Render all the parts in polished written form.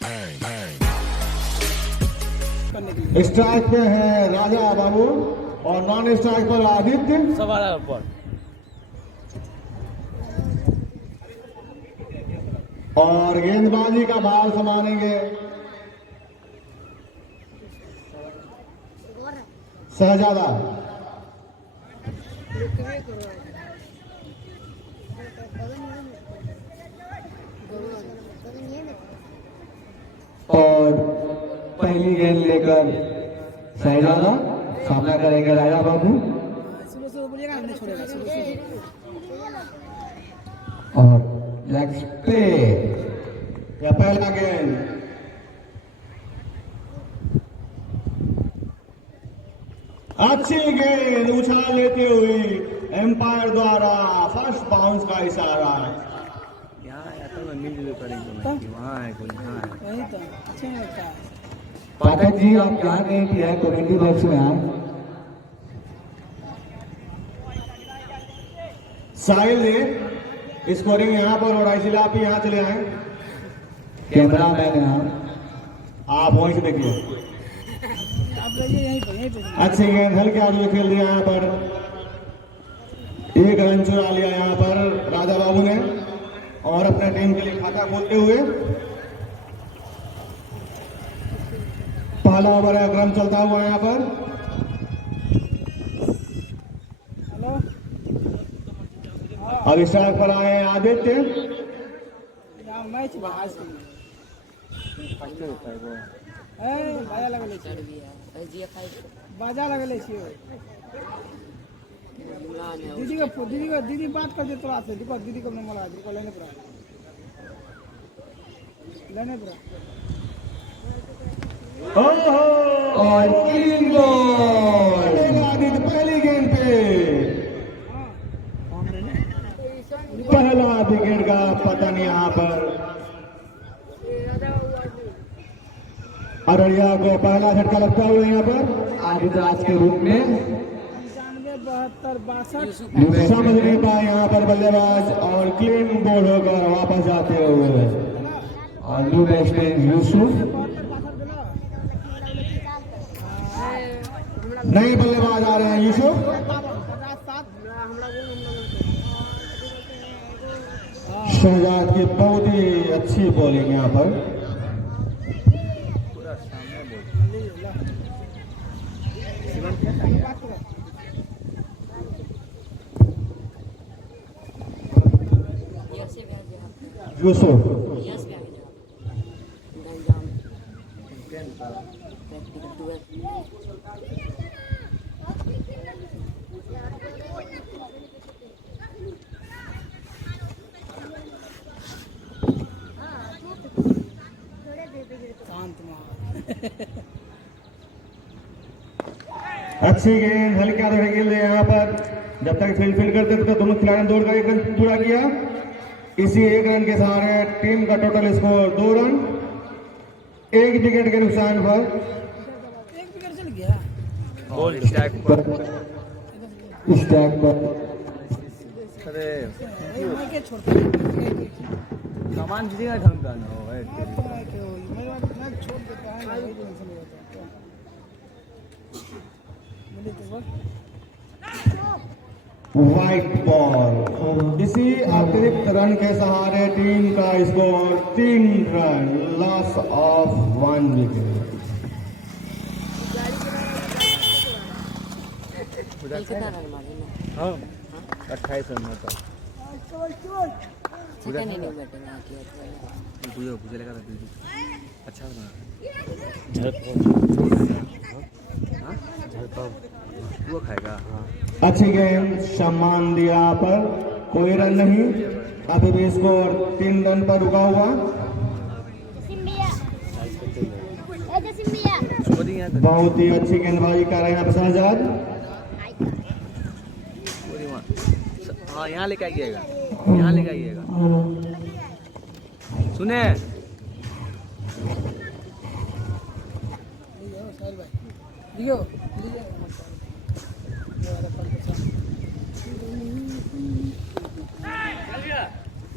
bang, bang. Strike पे है राजा बाबू और नॉन स्ट्राइक पर आदित्य। सवाल पर और गेंदबाजी का भार संभालेंगे शहजादा। और पहली गेंद लेकर शहजादा सामना करेंगे राजा बाबू। और लेग पे या पहला गेंद अच्छी गेंद उछाल लेते हुए एम्पायर द्वारा फर्स्ट बाउंस का इशारा। पाठक जी आप क्या गेंद किया है कमेंट्री बॉक्स में आए। साहिल ने स्कोरिंग यहाँ पर और इसलिए आप यहाँ चले आए। कैमरा मैन यहाँ आप वहीं से देखिए। अच्छी गेंद हल्के आदमी खेल दिया यहाँ पर। एक रन चुरा लिया यहाँ पर राजा बाबू ने और अपने टीम के लिए खाता खोलते हुए पहला ओवर का क्रम चलता हुआ यहाँ पर। अब स्टार्ट पर आए हैं आदित्य। बाजा लगले दीदी बात कर दे तोरा से। दीदी को नंबर आ दीदी को लेने पड़ा और क्लीन बॉल आदित्य पहली गेंद पे पहला विकेट का पतन यहाँ पर। अररिया को पहला झटका लगता हुआ यहाँ पर आदित्य राज के रूप में। 92 समझ नहीं पाए यहाँ पर बल्लेबाज और क्लीन बोल्ड होकर वापस जाते हुए और न्यू बैट्समैन यूसुफ। नए बल्लेबाज आ रहे हैं यूसुफ। शहजाद की बहुत ही अच्छी बॉलिंग यहाँ पर। यूसुफ अच्छी गेंद हल्के हाथों से गेंद यहाँ पर। जब तक फील्ड करते थे तो दोनों खिलाड़ी ने दौड़कर एक रन पूरा किया। इसी एक रन के सहारे टीम का टोटल स्कोर 2 रन 1 विकेट के नुकसान पर। एक विकेट चल गया बॉल स्टैक पर। अरे के छोड़ते सामान दीजिएगा ढंग का ना हो। मैं छोड़ देता है वही टेंशन हो जाता है। मुझे तो व्हाइट बॉल। इसी अतिरिक्त रन के सहारे टीम का score 3 run loss of 1 wicket. हाँ 28 रन होता मुझे लगा अच्छा वो खाएगा। अच्छी गेंद सम्मान दिया पर कोई रन नहीं। अभी भी स्कोर 3 रन पर रुका हुआ। बहुत ही अच्छी गेंदबाजी कर रहे हैं शहजाद। हाँ यहाँ लेके आइएगा, यहाँ लेके आइएगा। सुने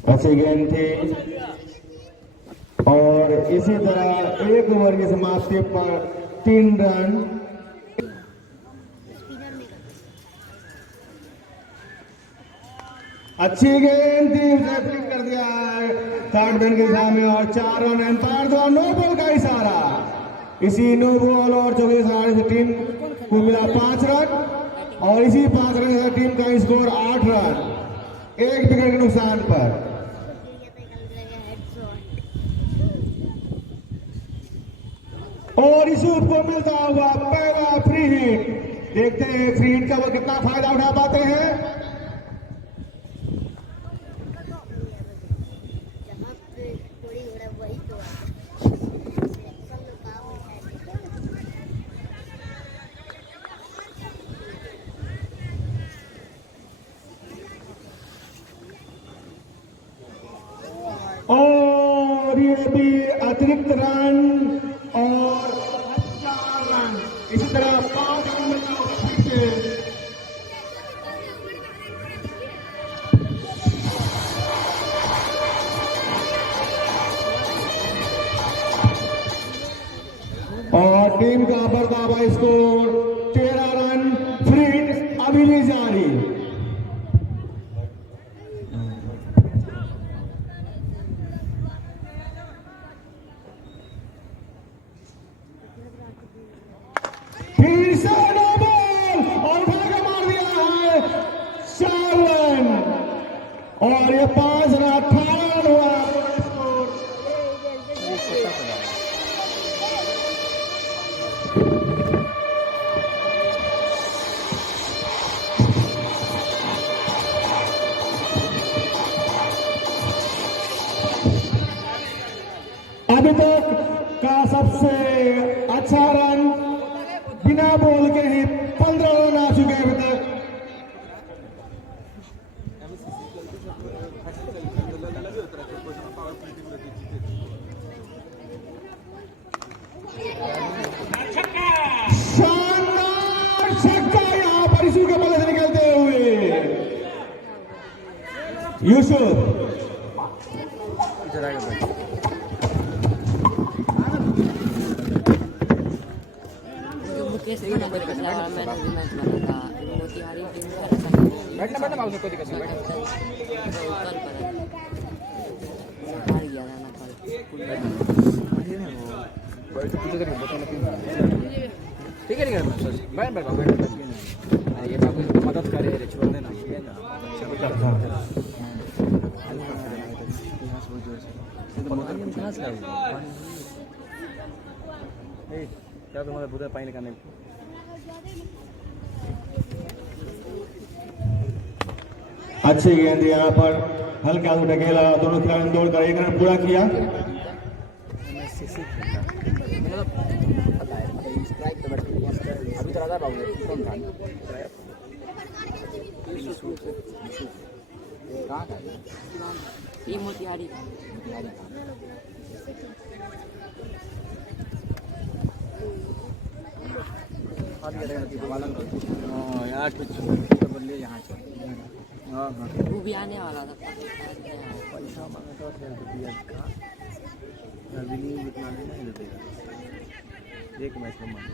अच्छी गेंद थी और इसी तरह एक ओवर की समाप्ति पर 3 रन। अच्छी गेंद टीम से फ्लिक कर दिया है थर्ड मैन के सामने और 4 रन। एम्पायर द्वारा नो बॉल का इशारा। इसी नो बॉल और चौके के सहारे से टीम को मिला 5 रन और इसी 5 रन से टीम का स्कोर 8 रन 1 विकेट के नुकसान पर। और इसी को मिलता हुआ पहला फ्री हिट। देखते हैं फ्री हिट का वो कितना फायदा उठा पाते हैं। और ये भी अतिरिक्त रन और 4 रन। इसी तरह 5 रन मिलता हुआ फिर से। और टीम का बरदावा स्कोर 13 रन। फ्री हिट अभी भी जारी। फिर से नो बॉल और उठा के मार दिया है 4 रन और ये 5 रन 18 रन हुआ। अभी तक का सबसे अच्छा रन बिना बॉल के ही 15 रन आ चुके हैं अभी तक। शानदार छक्का यहाँ पर इसी के बल्ले से निकलते हुए यूसुफ। ठीक है ये बाबू को मदद करे रे छोड़ देना क्या तुम्हारा बुधा पानी का नहीं। अच्छी गेंद यहाँ पर हल्का सा ढकेला दोनों खिलाड़ी ने दौड़ कर 1 रन पूरा किया। अभी तो राजा बाबू कौन था कहाँ था ये मोतिहारी यार कुछ बदले यहाँ से। हाँ हाँ वो भी आने वाला था पैसा मांगा था इतना नहीं देगा एक मैच में मांगा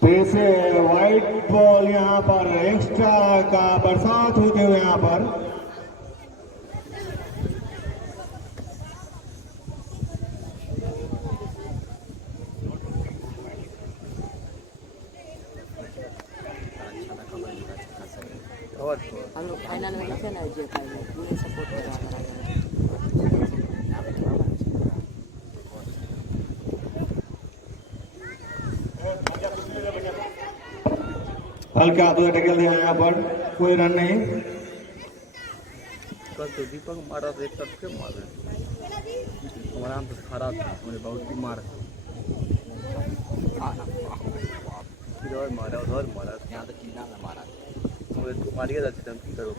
फिर से व्हाइट बॉल यहाँ पर एक्स्ट्रा का बरसात होते हुए यहाँ पर हम लोग फाइनल में गए ना जे पूरे सपोर्ट कर रहा है। हल्का तो ढकेल दिया यहाँ पर कोई रन नहीं। कल तो दीपक मारा तो एक तक के मारा हमारा हम तो खराब था हमारे बहुत बीमार इधर मारा यहाँ तक कितना में मारा तो मारिए जाते हम की करो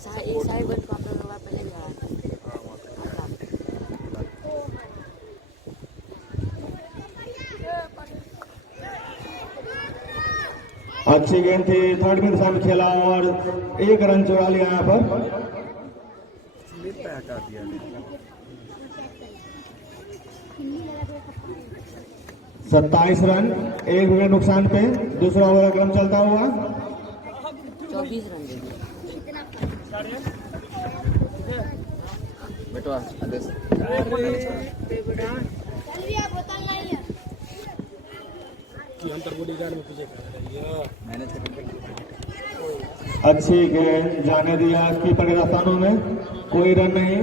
साई बन को अपना पहले भी आया था। अच्छी गेंद थी, थर्ड में सामने खेला और 1 रन चुरा लिया यहाँ पर। 27 रन, 1 विकेट नुकसान पे दूसरा ओवर का क्रम चलता हुआ। 24 रन दे दिए। बेटवा आदेश मैनेज करके अच्छी गेंद जाने दिया कीपर के रास्तानों में, कोई रन नहीं।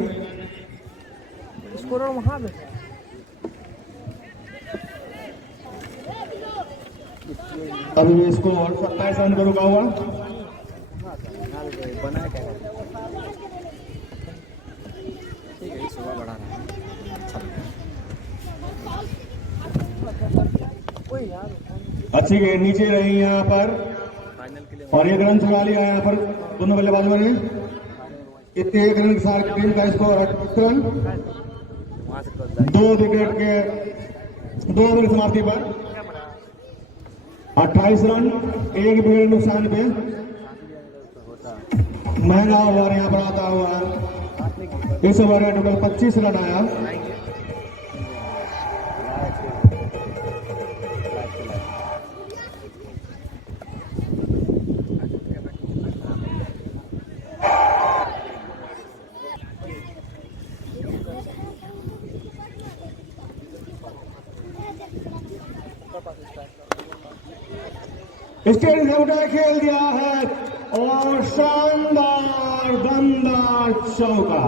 स्कोर वहां पे अभी भी स्कोर 27 रन पर रुका हुआ। बना क्या ठीक है, सुबह बढ़ा रहा है। अच्छी गेंद नीचे रही यहाँ पर और 1 रन चुरा लिया यहाँ पर दोनों बल्लेबाजों ने। इतने 1 रन के साथ टीम का स्कोर 28 रन, 2 विकेट के 2 ओवर की समाप्ति पर 28 रन, 1 विकेट नुकसान पे महंगा ओवर यहाँ पर आता हुआ। इस ओवर में टोटल 25 रन आया। स्टेट से उठा खेल दिया है और शानदार दमदार चौका।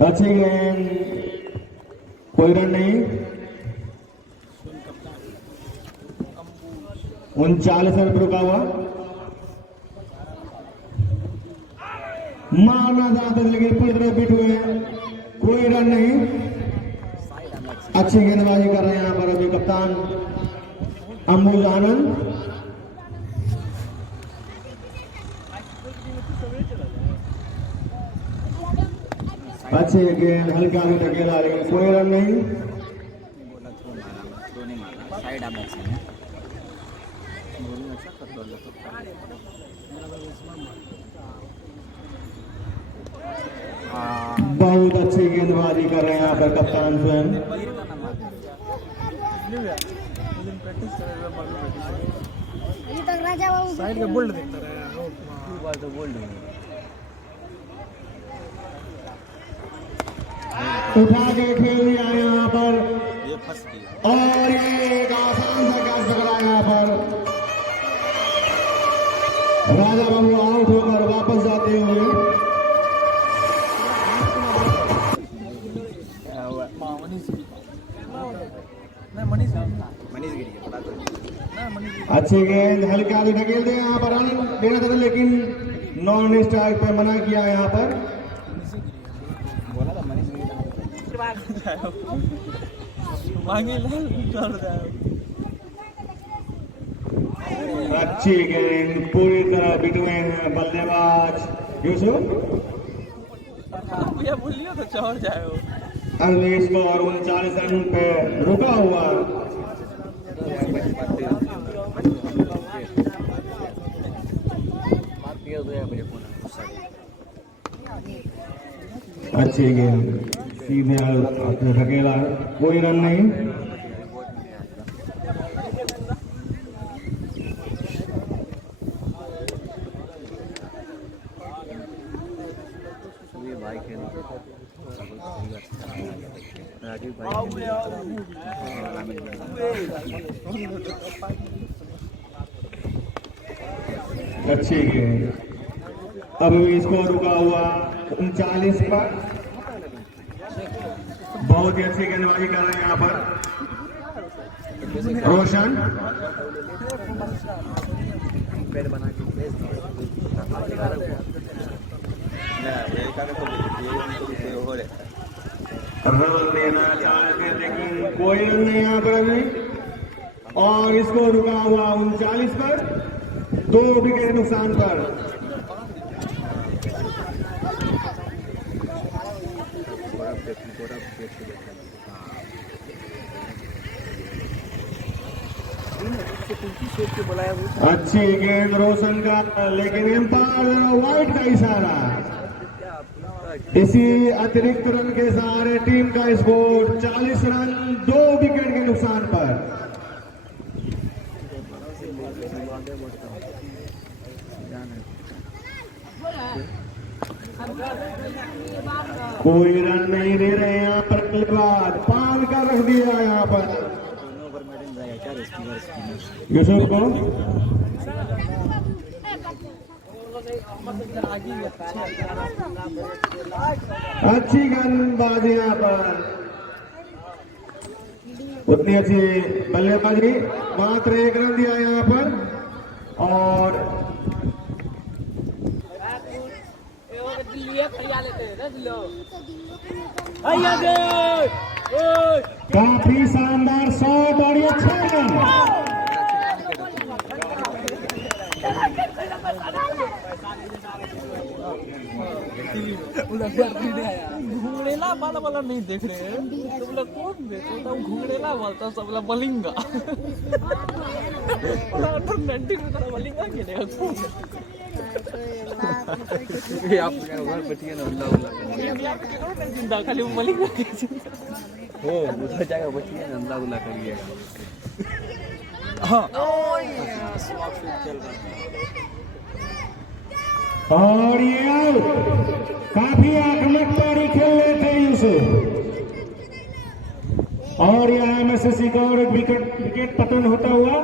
अच्छी गेंद, कोई रन नहीं। 39 रन पर रुका हुआ। मारना चाहते थे लेकिन पूरी तरह बीट हुए, कोई रन नहीं। अच्छी गेंदबाजी कर रहे हैं यहाँ पर अभी कप्तान अमूल आनंद। अच्छी गेंद, हल्का भी टकेला लेकिन कोई रन नहीं। बोला थ्रो नहीं मारना, साइड आप बैट्समैन है। बोलिंग अच्छा कर दो बहुत अच्छी गेंदबाजी कर रहे हैं यहाँ पर कप्तान स्वयं। अभी तक राजा बाबू साइड का बोल्ड देखता रहा बार तो बोल रही उठा के खेल दिया यहाँ पर ये फंस गई। और ये एक आसान सा कैच पकड़ा यहाँ पर। राजा बाबू आउट होकर वापस जाते हुए मनीष गिरी है, बता दो। अच्छी गेंद, हल्के आगे ढकेल दे यहाँ पर, रन देना था लेकिन नॉन स्ट्राइक पे मना किया यहाँ पर। बोला था मनीष गिरी अच्छी गेंद पूरी तरह बिटवीन बल्लेबाज यूसुफ। बोलियो तो चढ़ जाए वो। अगले स्कोर 39 रन पे रुका हुआ। अच्छी गेंद सीधे ढकेला, कोई रन नहीं। राजीव भाई अच्छी गेंद, अब भी स्कोर रुका हुआ 39 पर। बहुत ही अच्छी गेंदबाजी कर रहे हैं यहाँ पर रोशन। बना के रन लेना चाहते लेकिन कोई रन नहीं यहाँ पर अभी, और इसको रुका हुआ 39 पर, 2 विकेट नुकसान पर। अच्छी गेंद रोशन का, लेकिन एम्पायर वाइड का इशारा। इसी अतिरिक्त रन के सहारे टीम का स्कोर 40 रन 2 विकेट के नुकसान पर। कोई रन नहीं दे रहे यहाँ पर, बल्लेबाज पाल कर रख दिया यहाँ पर यूसुफ को। अच्छी गेंदबाजी यहाँ पर, उतनी अच्छी बल्लेबाजी, मात्र 1 रन दिया यहाँ पर। और काफी शानदार शॉट और ये 6 रन। घुंगड़ेला वाला नहीं देख रहे हैं तुम लोग, कौन देखो घुंगड़ेला बोलता सब लोग बलिंगा बलिंगा खेलेगा आप घर बैठिए ना, जिंदा खाली बलिंगा हो उधर जाएगा, बैठिए ना, अल्लाह उल्लाह करिएगा। और ये आउट, काफी आक्रामक पारी खेल रहे थे यूसुफ, और यहाँ एमएसएससी का और एक विकेट पतन होता हुआ।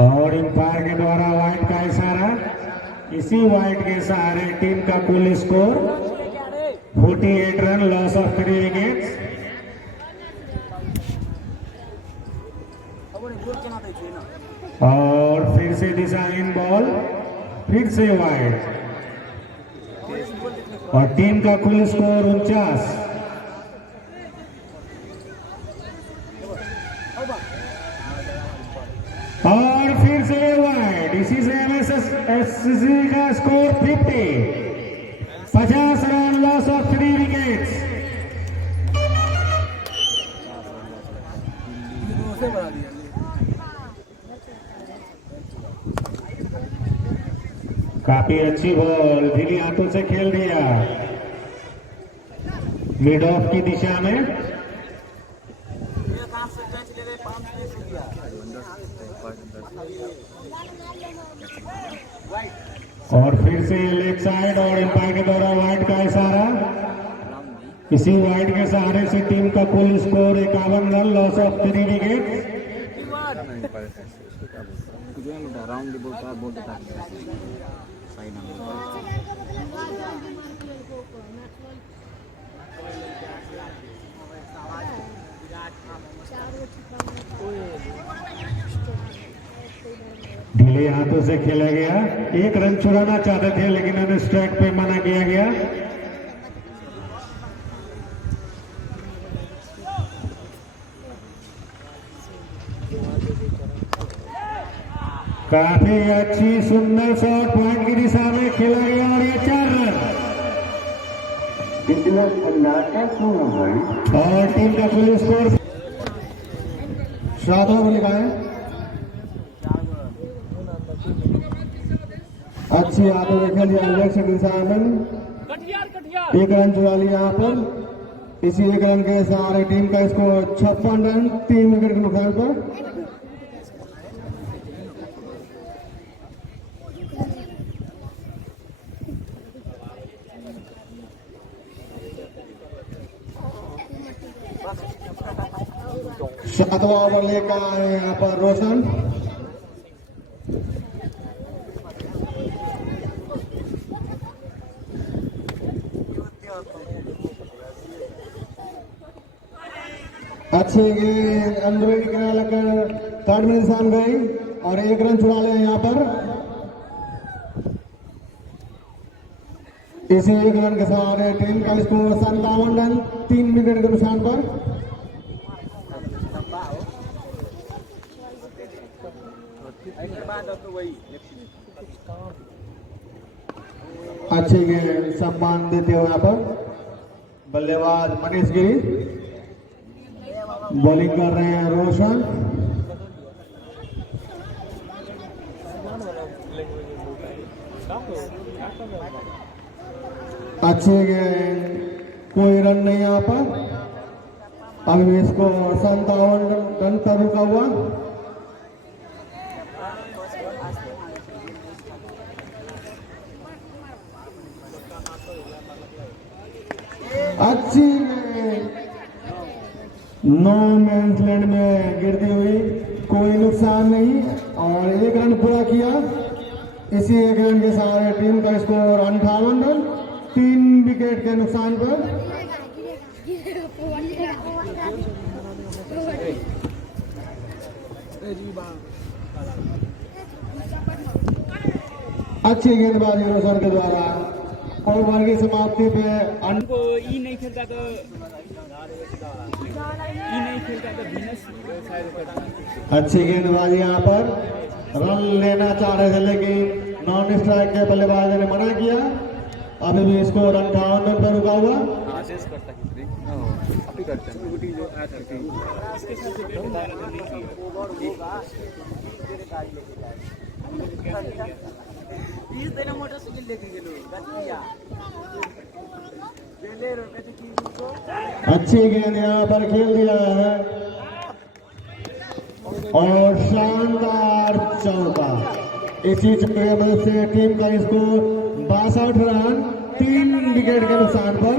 और अंपायर के द्वारा वाइड का इशारा। इसी वाइड के सहारे टीम का कुल score 48 run, loss of 3 wickets. और फिर से दिशा इन बॉल, फिर से वाइड, और टीम का कुल स्कोर 49। और फिर से वाइड, इसी से एमएसएससी का score 50 run, loss of 3 wickets. काफी अच्छी बॉल ढीली हाथों से खेल दिया मिड ऑफ की दिशा में, और फिर से लेग साइड, और एम्पायर के द्वारा वाइड का इशारा। इसी वाइड के सहारे से टीम का कुल score 51 run, loss of 3 wicket. ढीले हाथों से खेला गया, 1 रन चुराना चाहते थे लेकिन उन्हें स्ट्राइक पे मना किया गया। काफी अच्छी सुंदर शॉट पॉइंट की दिशा में खेला गया, और ये 4 रन, और टीम का कुल स्कोर 7 ओवर लिखा है। अच्छी हाथों में खेल दिया एक रन चुरा लिया यहाँ पर। इसी 1 रन के सहारे टीम का स्कोर 56 रन, 3 विकेट के नुकसान पर। सातवां ओवर लेकर आए यहाँ पर रोशन। अच्छे गेंद अंदरूनी किनारा लगकर कार्ड में निशान गई और 1 रन छुड़ा लिया यहाँ पर। इसी 1 रन के साथ टीम का स्कोर 57 रन 3 विकेट के नुकसान पर। अच्छी गेंद सम्मान देते हुए यहाँ पर बल्लेबाज मनीष गिरी, बॉलिंग कर रहे हैं रोशन। अच्छी गेंद, कोई रन नहीं यहाँ पर। अभी इसको 57 रन पर रुका हुआ। अच्छी नो मैंस लैंड में गिरती हुई, कोई नुकसान नहीं और 1 रन पूरा किया। इसी 1 रन के साथ टीम का स्कोर 58 रन 3 विकेट के नुकसान पर। अच्छी गेंदबाजी रोशन के द्वारा ओवर की समाप्ति पे नहीं खेलता तो वीनस शायद करता। अच्छी गेंदबाजी यहाँ पर रन लेना चाह रहे थे लेकिन नॉन स्ट्राइक के बल्लेबाज ने मना किया। अभी भी इसको 58 रन पर रुका हुआ। आदेश करता किसी आप ही करते हैं जो आ सकते हैं इसके साथ से बैट मारा तो नहीं किया। 20 दिन मोटरसाइकिल लेके गेलो गतिया ले रो कहते कि उनको अच्छी गेंद यहाँ पर खेल दिया है और शानदार चौका। इसी चौके की मदद से टीम का स्कोर 62 रन 3 विकेट के नुकसान पर।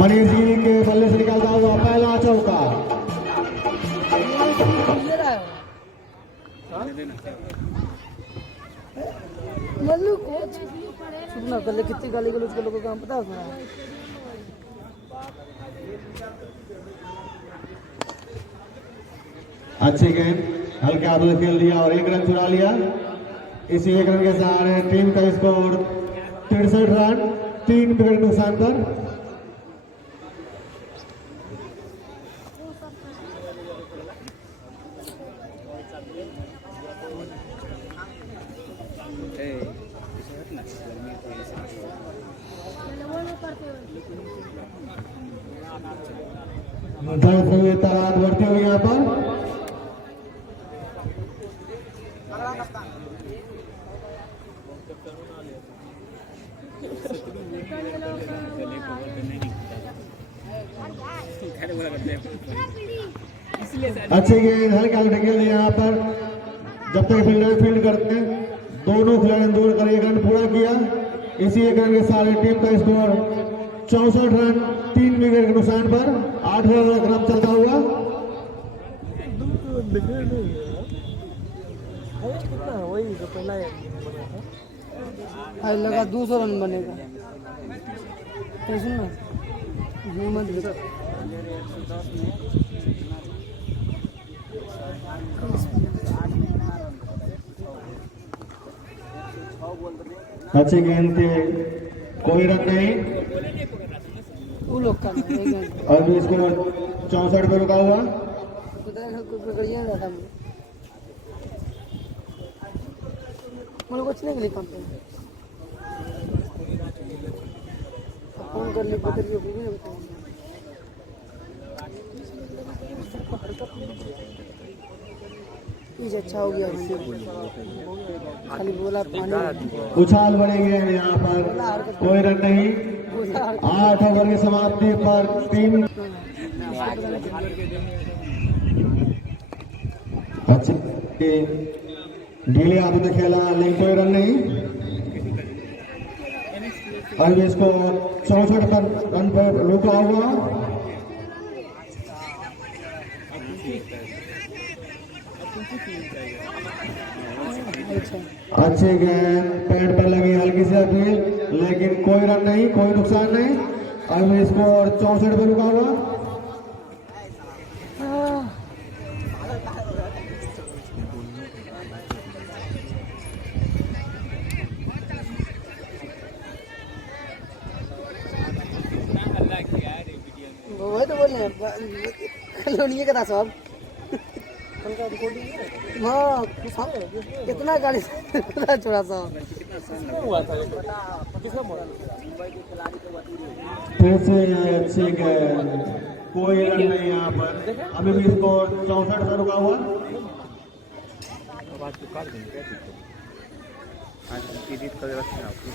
मनीष गिरी के बल्ले से निकलता हुआ पहला चौका। मल्लू कोच सुनना कल कितनी गाली गलौज के लोगों का काम पता है। अच्छी गेंद हल्के हाथों से खेल दिया और 1 रन चुरा लिया। इसी 1 रन के सहारे टीम का स्कोर 63 रन 3 विकेट नुकसान पर। तादाद बढ़ती हुई यहाँ पर। अच्छी गेंद हल्का हल्का खेल दिया यहाँ पर। जब तक फील्डर फील्ड करते हैं दोनों खिलाड़ी दौड़ कर 1 रन पूरा किया। इसी 1 रन के सारे टीम का स्कोर 64 रन 3 विकेट के नुकसान पर। 8 रन का क्रम चलता हुआ। वही जो पहला लगा 200 रन बनेगा। तो सुनना अच्छी गेंद थे, कोई रन नहीं। वो लोग का और भी इसको 64 पे रुका हुआ। कुछ नहीं के लिए काम पे फोन करने को अच्छा हो गया। खाली बोला पानी उछाल बढ़ेंगे यहाँ पर, कोई रन नहीं। 8 ओवर की समाप्ति पर टीम अच्छे ढीले हाथों से खेला लेकिन कोई रन नहीं। और इसको 64 रन पर रुका हुआ। अच्छी गेंद पैड पर लगी हल्की सी अपील लेकिन कोई रन नहीं, कोई नुकसान नहीं। अब इसको 64 पर रुका हुआ। वही तो बोल रहे हैं कॉलोनी का था सब हाँ कितना गाड़ी छोड़ा सा फिर से अच्छी गेंद, कोई रन नहीं यहाँ पर। अभी भी स्कोर 64 से रुका हुआ। आज तो काट देंगे क्या चीज़ आज एडिट कर रखते हैं आपको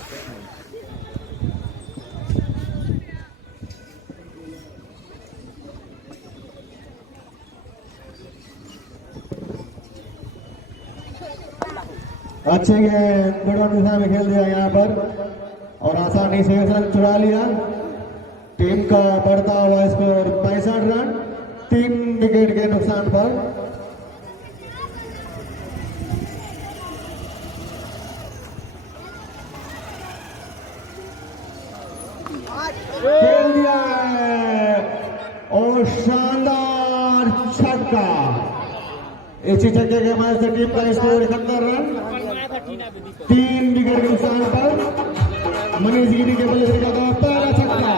अच्छे गेंद बड़ा दिशा में खेल दिया यहाँ पर और आसानी से रन चुरा लिया। टीम का बढ़ता हुआ स्कोर 65 रन 3 विकेट के नुकसान पर। खेल दिया और शानदार छक्का। इसी छक्के के मदद से टीम का स्कोर 71 रन 3 विकेट के नुकसान पर। मनीष गिरी के बल्लेबाजी का पहला छक्का।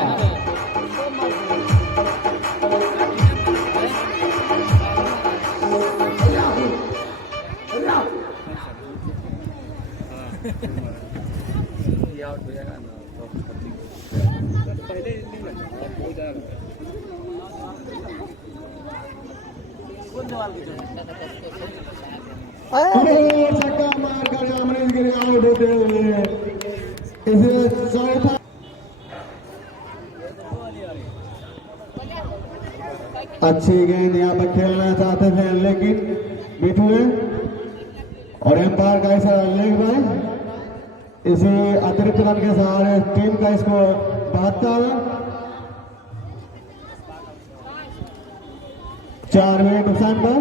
ये आउट हो जाएगा ना पहले नहीं लगता हो जाएगा छक्का मारकर मनीष गिरी आउट होते हुए इसे चौथा। अच्छी गेंद यहाँ पर खेलना चाहते थे लेकिन बीट हुए और एम्पायर का ऐसा लेग बाय। इसी अतिरिक्त रन के सहारे टीम का स्कोर 72 4 विकेट नुकसान पर।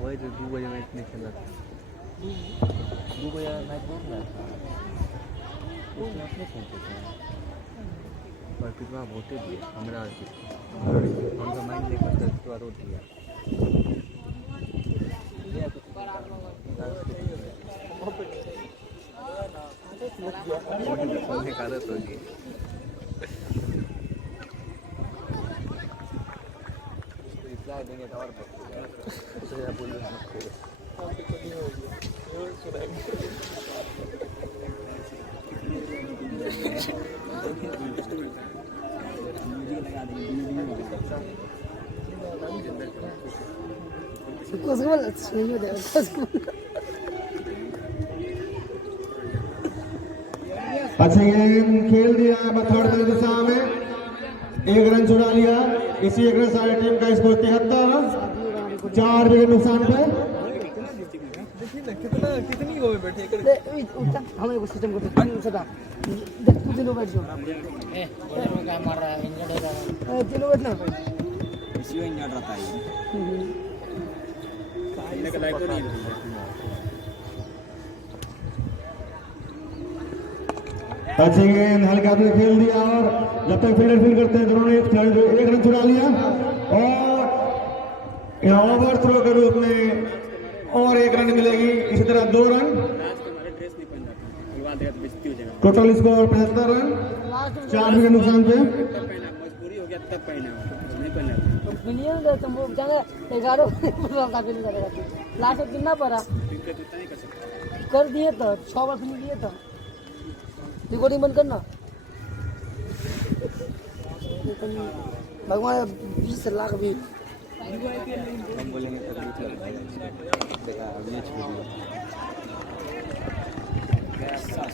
वही तो 2 बजे मैच नहीं खेला था 2 बजे मैच बहुत रहा था उसमें अपने पहुँचे थे और कितना वोटे दिए हमारा उनका माइंड लेकर के उसके बाद वोट दिया आदत होगी देंगे तो और अच्छा गेंद खेल दिया थर्ड की दिशा में 1 रन चुरा लिया। इसी 1 रन सारे टीम का स्कोर 73 4 विकेट नुकसान पे। कितनी हो बैठे हमें सिस्टम को सदा तीनों बैठ जाओ क्या मार रहा है इंजर्ड हो रहा है तीनों बैठना इसी में इंजर्ड रहता है इन्हें का लाइक नहीं अच्छी गेंद हल्का से खेल दिया और जब तक फील्डर फील्ड करते हैं दोनों ने 1 रन चुरा लिया और यहाँ ओवर थ्रो के रूप में और 1 रन मिलेगी। इसी तरह 2 run total score 75 run 4 wicket नुकसान पे। मजबूरी हो गया तब पहना नहीं पहना तुम वो जाने 11 लास्ट कितना पड़ा कर दिए तो 6 बार फिनिश दिए तो रिकॉर्डिंग बंद करना भगवान 20 लाख भी हम बोलेंगे तो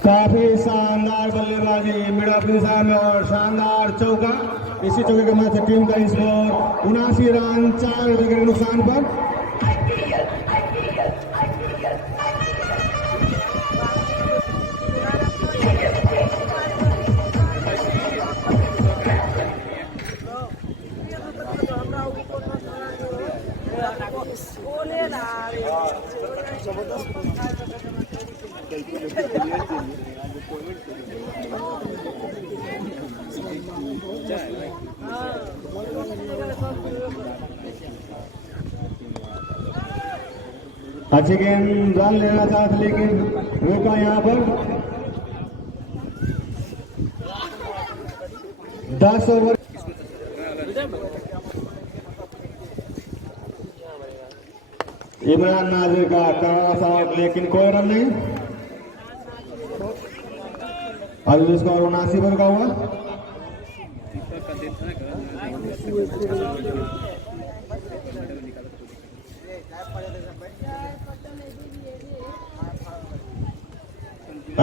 काफी शानदार बल्लेबाजी मिड ऑफ दिशा में और शानदार चौका। इसी चौके के मदद से टीम का स्कोर 79 रन 4 विकेट नुकसान पर। अच्छी गेंद रन लेना चाहता लेकिन रोका यहाँ पर 10 ओवर इमरान नाजिर का करारा शॉट लेकिन कोई रन नहीं। अभी स्कोर 79 पर का हुआ।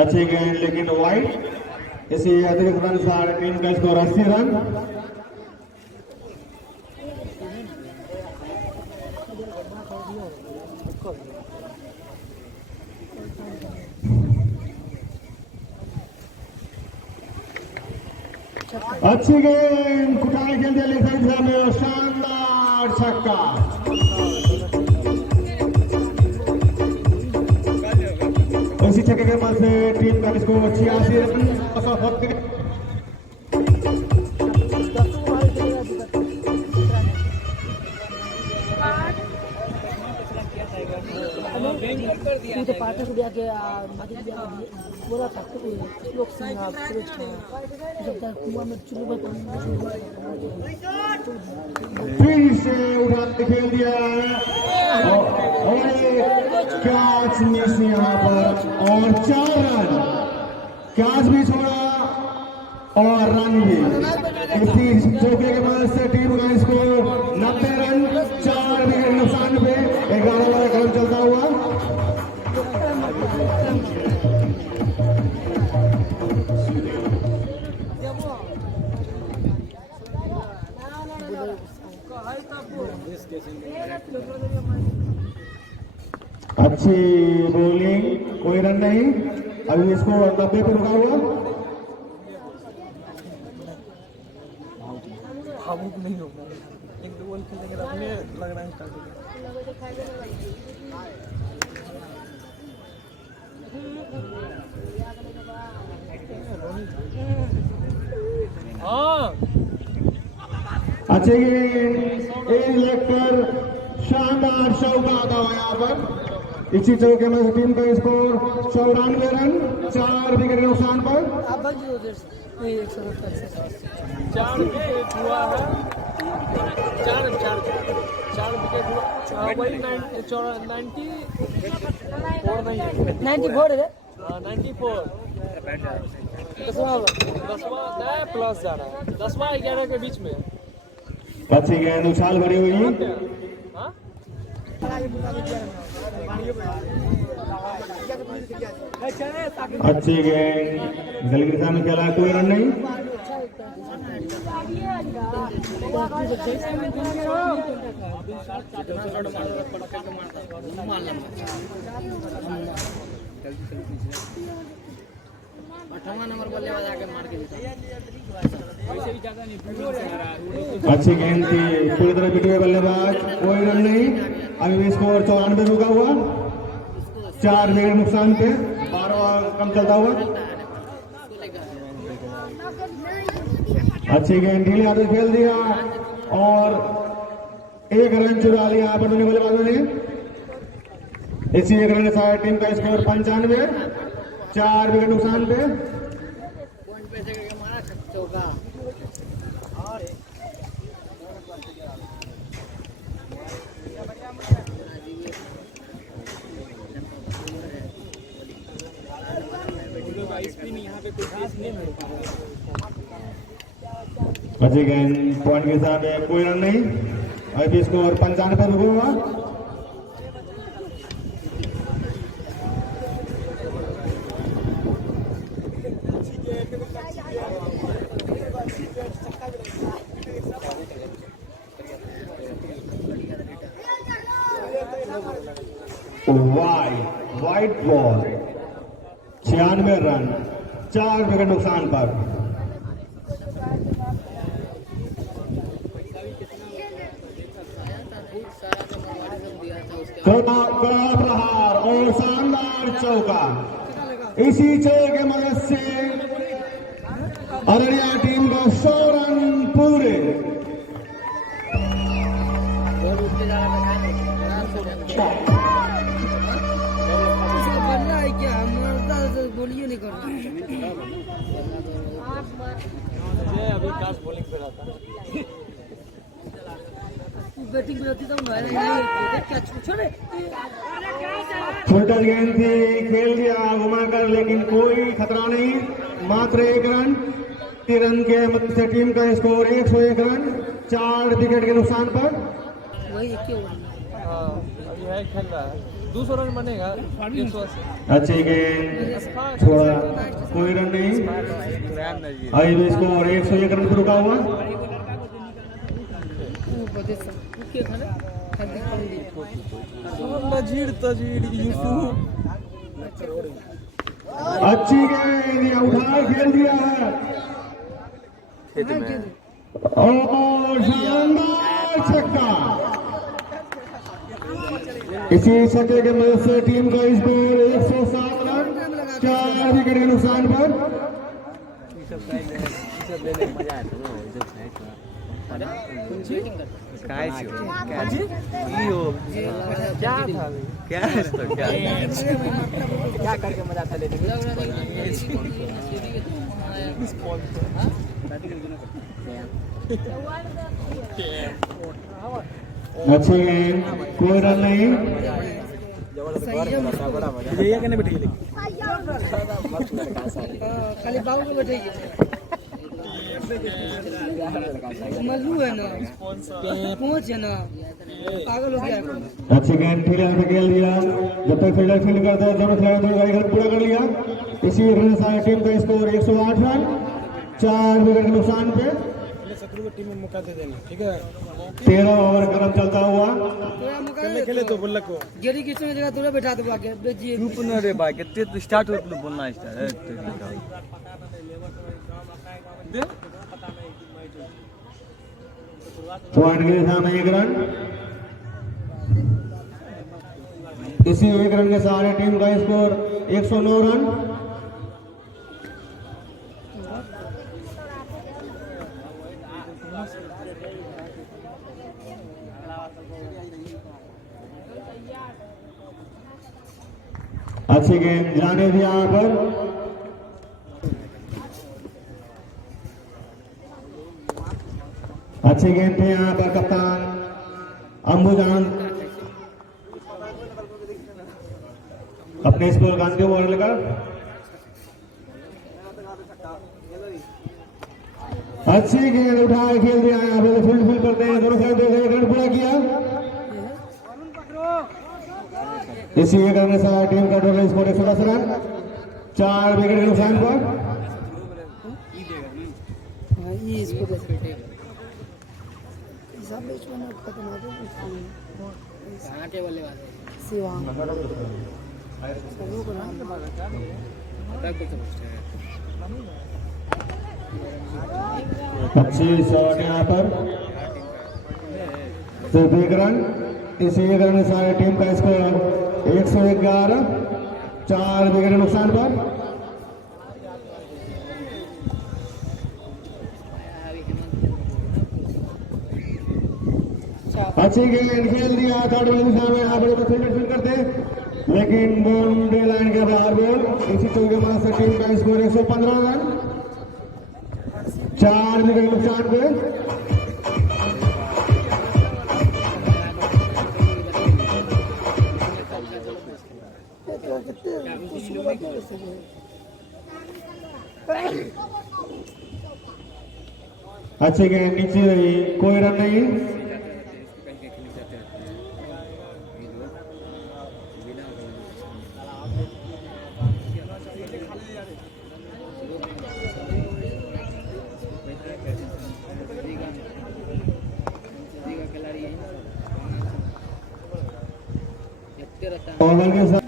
अच्छी गेंद लेकिन वाइड। इसी अतिरिक्त रन सारे टीम का स्कोर 80 रन। अच्छी गेंद कुटाई खेल दिया लेफ्ट साइड में शानदार छक्का। उसी छक्के के बाद से टीम का स्कोर 86 रन। तो पार्टी को जाके बोला था लोग कुआं में चुल्लू फिर से उठा के खेल दिया और कैच मिस यहाँ पर और 4 रन। कैच भी छोड़ा और रन भी। इसी चौके के बाद से टीम का स्कोर 90 रन 4 विकेट नुकसान पे 11 वाला क्रम चलता हुआ। अच्छी बॉलिंग, कोई रन नहीं। अभी इसको 90 पे रुका हुआ। भावुक नहीं होगा, एक दो बॉल खेलने के बाद में लग रहा है स्टार्ट हो अच्छी गेंद एक लेग पर शानदार चौका आता हुआ यहाँ पर। इसी चौके में टीम का स्कोर 94 रन 4 विकेट के नुकसान पर। 4 विकेट हुआ है, 4 विकेट हुआ। वही 94 है 94 10वां प्लस जा रहा है, 10वां 11 के बीच में। अच्छी गेंद उछाल भरी हुई। अच्छी गेंद गली के सामने खेला, कोई रन नहीं। अच्छी गेंद थी, पूरी तरह पिटे हुए बल्लेबाज, कोई रन नहीं। अभी स्कोर 94 पे रुका हुआ, 4 विकेट नुकसान पे 12 कम चलता हुआ। अच्छी गेंद ढीले हाथों खेल दिया और 1 रन चुरा लिया यहाँ पर दोनों बल्लेबाजों ने। इसी 1 रन के साथ टीम का स्कोर 95, 4 विकेट नुकसान पे। अच्छी गेंद पॉइंट के हिसाब से कोई रन नहीं। अभी स्कोर 95 पर रुका हुआ। वाइड बॉल 96 रन 4 विकेट नुकसान पर। कड़ा प्रहार और शानदार चौका। इसी चौके की मदद से अररिया टीम को 100 रन पूरे। फास्ट बॉलिंग पे रहता है। बैटिंग पे रहती तो मैं क्या छोड़े छोटा गेंद थी, खेल दिया घुमाकर, लेकिन कोई खतरा नहीं, मात्र 1 रन। तिरंगे के मत से टीम का स्कोर 101 रन, 4 विकेट के नुकसान पर। वही क्यों हाँ, अभी है खेल रहा है, 200 रन बनेगा 380। अच्छी गेंद छोड़ा, कोई रन नहीं, आई स्कोर 101 रन पर रुका हुआ। तजीड़ यूसुफ अच्छी गेंद, ये उठा खेल दिया है और शानदार छक्का। इसी छक्के के मदद से टीम का स्कोर 107 रन, 4 विकेट के नुकसान पर। काय क्या करके मजा था लेने अच्छी गेंद, कोई रन नहीं, खाली बाबू को बैठाइए मल्लू है ना पहुंच है ना पागल हो गया। अच्छी गेंद फील्डर पे खेल दिया, जब तक फील्डर फील्ड करता है दोनों खिलाड़ी रन पूरा कर लिया। इसी रन से टीम का स्कोर 108 रन, 4 विकेट के नुकसान पे। शत्रु को टीम में मौका दे देना, ठीक है। 13 ओवर क्रम चलता हुआ। खेले तो बोल को गिरी किसी जगह थोड़ा बैठा दो आगे बेजिए चुप न रे भाई, कितने तो स्टार्ट हो तो बोलना स्टार्ट दे पॉइंट के सामने 1 रन। इसी 1 रन के सहारे टीम का स्कोर 109 रन। अच्छी गेंद जाने दिया यहाँ पर, अच्छी गेंद थे यहाँ पर कप्तान अंबुजान अपने स्कोर गांधी ओवर लेकर। अच्छी गेंद उठा खेल दिया यहाँ पर, फील्ड करते हैं दोनों साइड, रन पूरा किया। इसी 1 रन के साथ टीम का टोटल स्कोर 110 रन, 4 विकेट के नुकसान पर। ये इसको दे सब इसको ना खत्म हो गया कहां के वाले बात सिवा सबको नाम तक कुछ अच्छी शॉट यहाँ पर, सिर्फ 1 रन। इसी 1 रन के साथ टीम का स्कोर 111, 4 विकेट के नुकसान पर। अच्छी गेंद खेल दिया, थर्ड दिशा में यहाँ पर फील्ड करते, लेकिन बाउंड्री लाइन के बाहर बॉल। इसी चौके में से टीम का स्कोर 115 रन, 4 विकेट के नुकसान पे। अच्छी गेंद नीचे रही, कोई रन नहीं। ओवर के साथ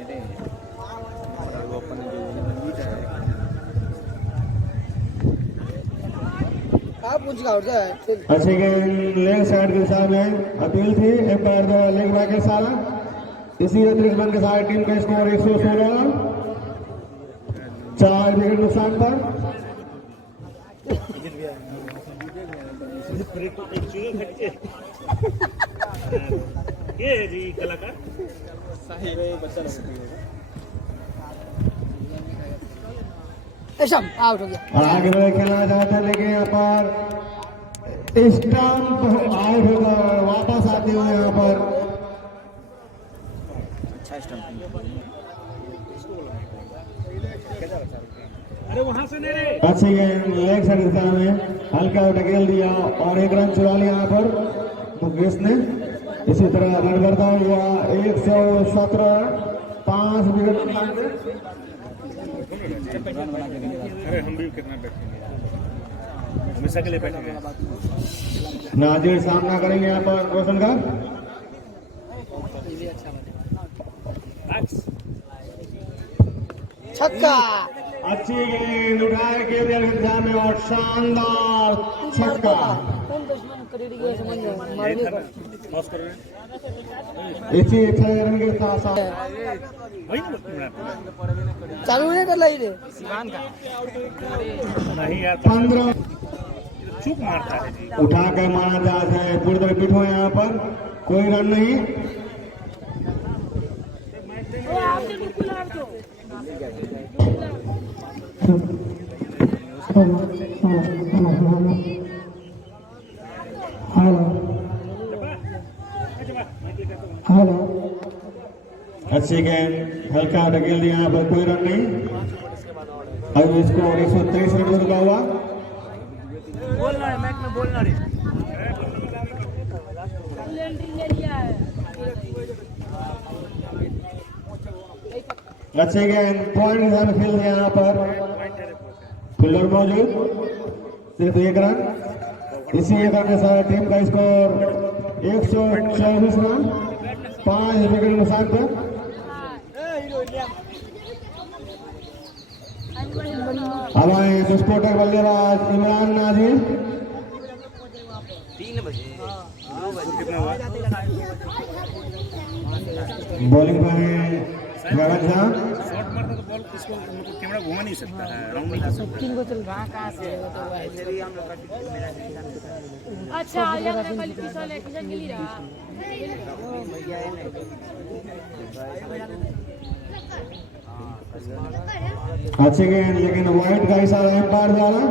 अच्छी गेंद लेग साइड के सामने अपील थी, एम्पायर द्वारा लेग बैक के सारा। इसी अतिरिक्त रन के साथ टीम का स्कोर 116 रन, 4 विकेट नुकसान पर। ऐसा आउट हो गया। और आगे बढ़े खेलना चाहते हैं, लेकिन यहाँ पर स्टंप आउट होकर वापस आते हुए यहाँ पर अच्छा स्टंपिंग। अच्छी गेंद लेग साइड दिशा में हल्का ढकेल दिया और एक रन चुरा लिया यहाँ पर मुकेश ने। इसी तरह रन करता हुआ 117 5 विकेट। अरे हम भी कितना बैठेंगे, हमेशा के लिए बैठेंगे। नाजिर सामना करेंगे यहाँ पर रोशन का। छक्का। अच्छी गेंद उठाए केवल इंतजार में और शानदार छक्का। कौन दुश्मन करेगी ये समझ में मारने का। पास कर रहे हैं इसी 6 रन के साथ साथ वही ना चालू नहीं कर लाई रे। नहीं यार, 15 चूक मारता है जी। उठा कर मारा चाहते हैं। पूरी तरह पिट हुए यहाँ पर कोई रन नहीं। हेलो अच्छी गेंद हल्का ढकेल दिया यहाँ पर कोई रन नहीं। अब इसको 123 रन पर रुका हुआ। बोलना है मैच में, बोलना रे। अच्छी गेंद पॉइंट निशान खेल दिया यहाँ पर। फील्डर मौजूद, सिर्फ 1 रन। इसी 1 रन के साथ टीम का स्कोर 124 रन 5 विकेट नुकसान पर। हमारे विस्फोटक बल्लेबाज इमरान नाजिर 3 बजे कितना हुआ? बॉलिंग पर है गगन झा। शॉट मारता तो बॉल इसको मतलब कैमरा घुमा नहीं सकता है, राउंड नहीं कर सकता। 3 को चल रहा। अच्छा आलिया का क्वालिफिकेशन है, किशन के लिए रहा। अच्छी गेंद लेकिन वाइड का इशारा एम्पायर द्वारा।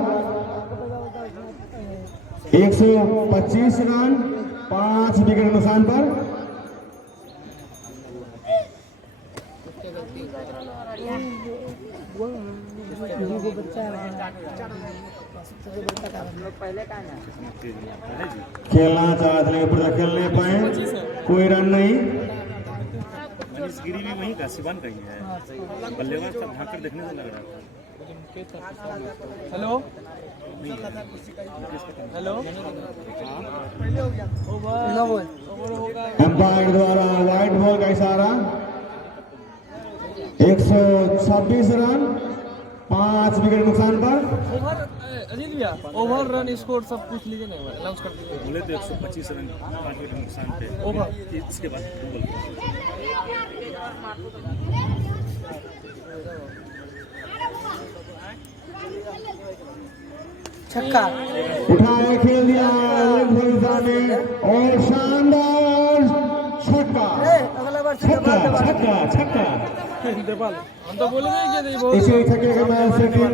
125 रन 5 विकेट नुकसान पर। खेलना चाहते हैं पर खेलने पाए, कोई रन नहीं। मनीष गिरी भी वहीं का, सिवान का ही है। बल्लेबाज का भाग कर देखने से लग रहा था। हेलो हेलो नो बोल। एम्पायर द्वारा वाइड बॉल का इशारा। 126 रन 5 विकेट नुकसान पर। ओवर अजीत भैया, ओवर रन स्कोर सब पूछ लीजिए ना, अनाउंस कर दीजिए। बोले तो 125 रन 5 विकेट नुकसान पे। ओवर इसके बाद फुटबॉल छक्का। उठाए खेल दिया में और शानदार छक्का। अगला बार छक्का छक्का छक्का। नेपाल हम तो बोलेंगे कि नहीं बहुत इसी छक्के के मैच से टीम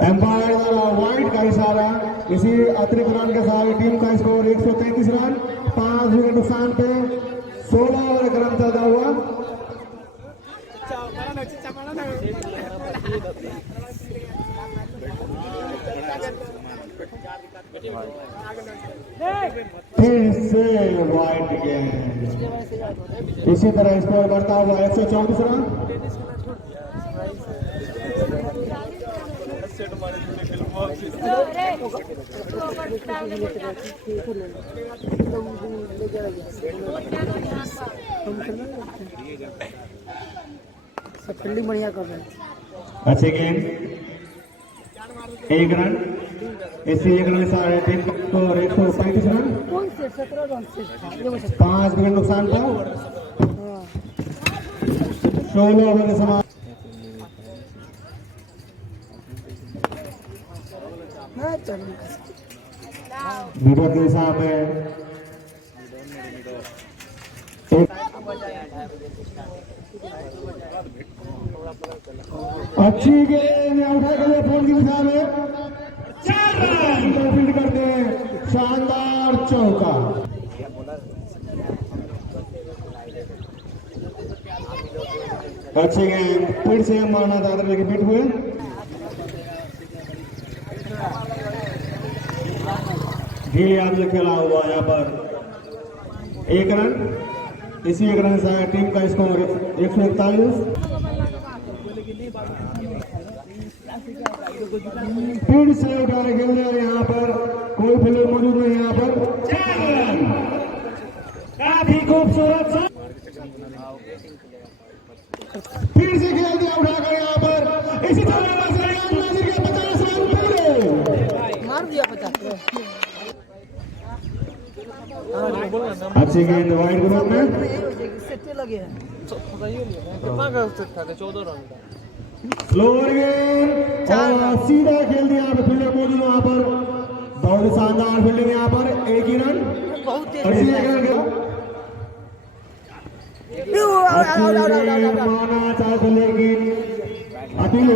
एम्पायर द्वारा वाइड का इशारा। इसी अतिरिक्त रन के साथ टीम का स्कोर 133 रन 5 विकेट नुकसान पे। 16 ओवर का रन चलता हुआ। फिर से वाइड गेंद। इसी तरह स्कोर बढ़ता हुआ 134 रन। सब फील्डिंग बढ़िया कर रहे हैं। अच्छे गेंद 1 रन। इसी 1 रन से टीम का स्कोर 135 रन कौन से 17 रन से 5 विकेट नुकसान पर। 16 ओवर के समाप्त। वीडियो के हिसाब में अच्छी गेंद उठा के फोन की दिशा में 4 रन फील्ड करते हैं, शानदार चौका। अच्छी गेंद फिर से मारना था लेकिन फिट हुए। ढीले हाथ से खेला हुआ यहाँ पर 1 रन। इसी 1 रन से टीम का स्कोर 141। फिर से उठाने खेल रहे हैं यहाँ पर, कोई फील्डर मौजूद नहीं यहाँ पर। 4 रन, काफी खूबसूरत। फिर से खेल दिया उठाकर यहाँ पर, इसी तरह नाजिर के 50 रन पूरे। मार दिया 50। अच्छी गेंद वाइड ग्रुप में, सेटे लगे हैं। कितना का था 14 रन का। स्लोअर गेंद और सीधा खेल दिया यहाँ पे, फील्डर मौजूद वहाँ पर। बहुत शानदार फील्डिंग यहाँ पर, 1 ही रन। बहुत तेज अच्छी गेंद माना चाहते लेकिन अपील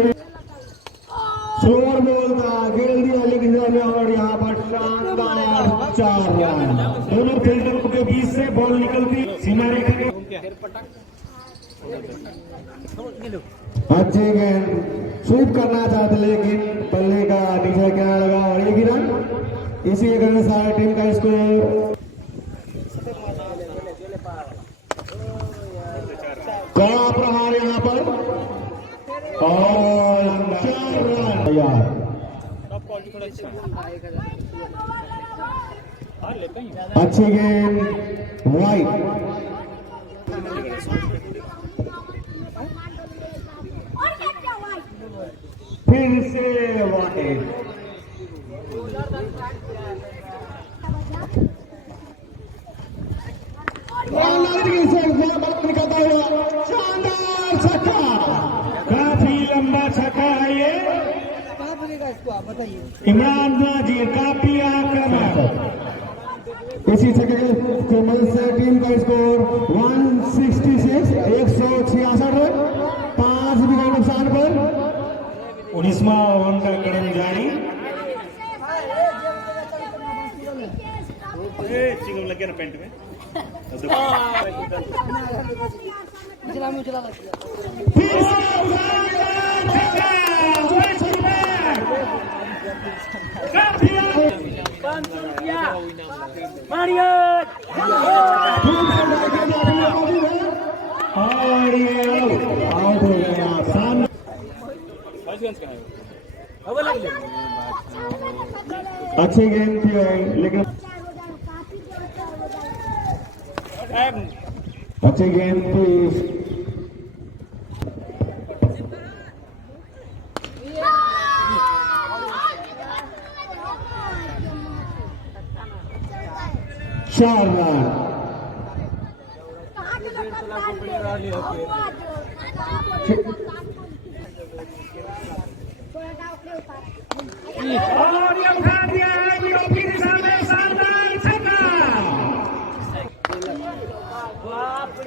स्लोअर बॉल था, खेल दिया लेकिन और यहाँ पर शानदार 4 रन। दोनों फील्डर के बीच से बॉल निकलती सीमा रेखा के। अच्छी गेंद स्वीप करना चाहते लेकिन बल्ले का नीचे किनारा लगा और 1 ही रन। इसी 1 रन से टीम का स्कोर। कड़ा प्रहार यहाँ पर और 4 रन यार। अच्छी गेंद वाइड, फिर से वाइड। निकलता हुआ शानदार छक्का, काफी लंबा छक्का है ये। कहाँ मिलेगा इसको आप बताइए। इमरान नाजिर काफी आक्रामक। इसी छक्के के मदद से टीम का स्कोर 166, 166 रन, 5 विकेट नुकसान पर। 19वां ओवर का कदम जारी। चिंगम लग गया ना पेंट में। पिछला में उछला लग गया। और ये आउट हो गया। अच्छी गेंद थी लेकिन अच्छी गेंद थी। चार रन। और ये उठा दिया है विरोधी दिशा में, शानदार छक्का।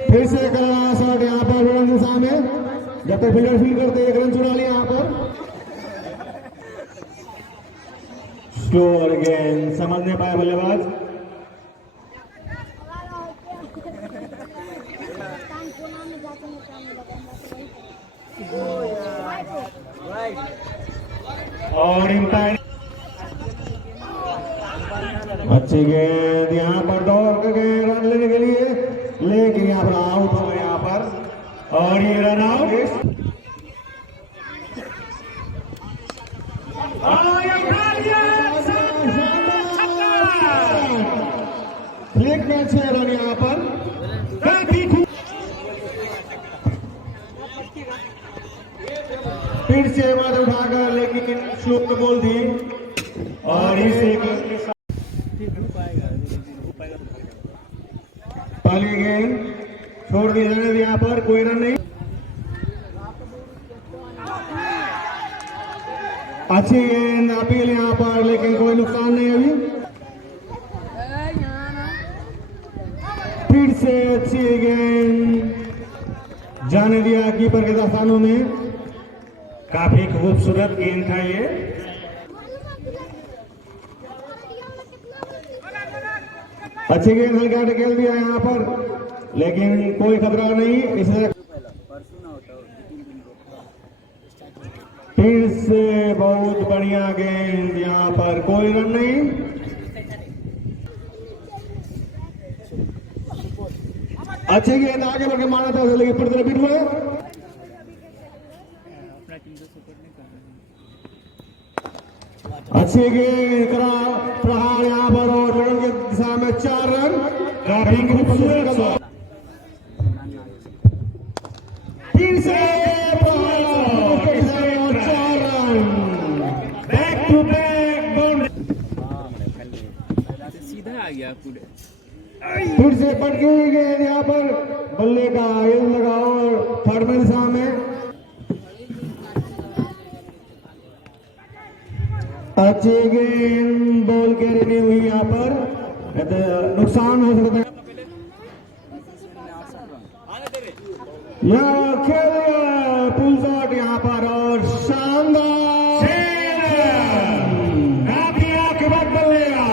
फिर से करना शॉट यहाँ पर विरोधी दिशा में, जब तक फील्डर फील्ड करते 1 रन चुरा लिया यहाँ पर। स्लोअर गेंद समझ नहीं पाया बल्लेबाज। और इम्पैक्ट अच्छी गेंद यहाँ पर दौड़ करके रन लेने के लिए, लेकिन यहाँ पर आउट हो गए यहाँ पर। और ये रन आउट। फ्लिक में 6 रन यहाँ पर, काफी फिर से बात उठाकर लेकिन स्लोप बोल दी। और इसे पहली गेंद छोड़ दी रन, यहाँ पर कोई रन नहीं। अच्छी गेंद अपील यहाँ पर, लेकिन कोई नुकसान नहीं अभी। फिर से अच्छी गेंद जाने दिया कीपर के दस्तानों में। काफी खूबसूरत गेंद था ये। अच्छी गेंद हल्का टेकल दिया यहाँ पर, लेकिन कोई खतरा नहीं। इसे फिर से बहुत बढ़िया गेंद, यहाँ पर कोई रन नहीं। अच्छी गेंद आगे बढ़ के मारा था, लेकिन फिर तरफ हुए। अच्छी गेंद करा प्रहार यहाँ पर, और रन की दिशा में 4 रन। काफी खूबसूरत फिर से और 4 run, back to back boundary. सीधा आ गया पूरे। फिर से पटकी हुई गेंद यहाँ पर, बल्ले का आयोग लगा और थर्ड में दिशा में। अच्छी गेंद बॉल कैरी नहीं हुई यहाँ पर, नुकसान हो सकता है। यह खेल पुल शॉट यहाँ पर, और शानदार काफी आगे बढ़ बल्लेगा।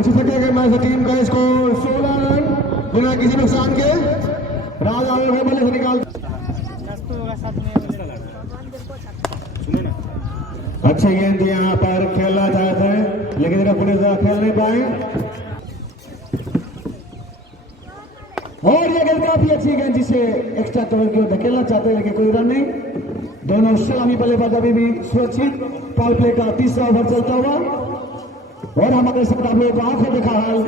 उसी सके मैच टीम का स्कोर 16 रन बिना किसी नुकसान के। राजा के बल्ले से निकाल। सुनो ना, अच्छी गेंद थी यहाँ पर, खेलना चाहते हैं लेकिन पुलिस खेल नहीं पाए। और ये गेंद काफी अच्छी गेंद, जिसे एक्स्ट्रा टोल की ओर धकेलना चाहते हैं लेकिन कोई रन नहीं। दोनों सलामी बल्लेबाज अभी भी सुरक्षित। पावर प्ले का तीसरा ओवर चलता हुआ, और हमारे सब लोग आंखों देखा हाल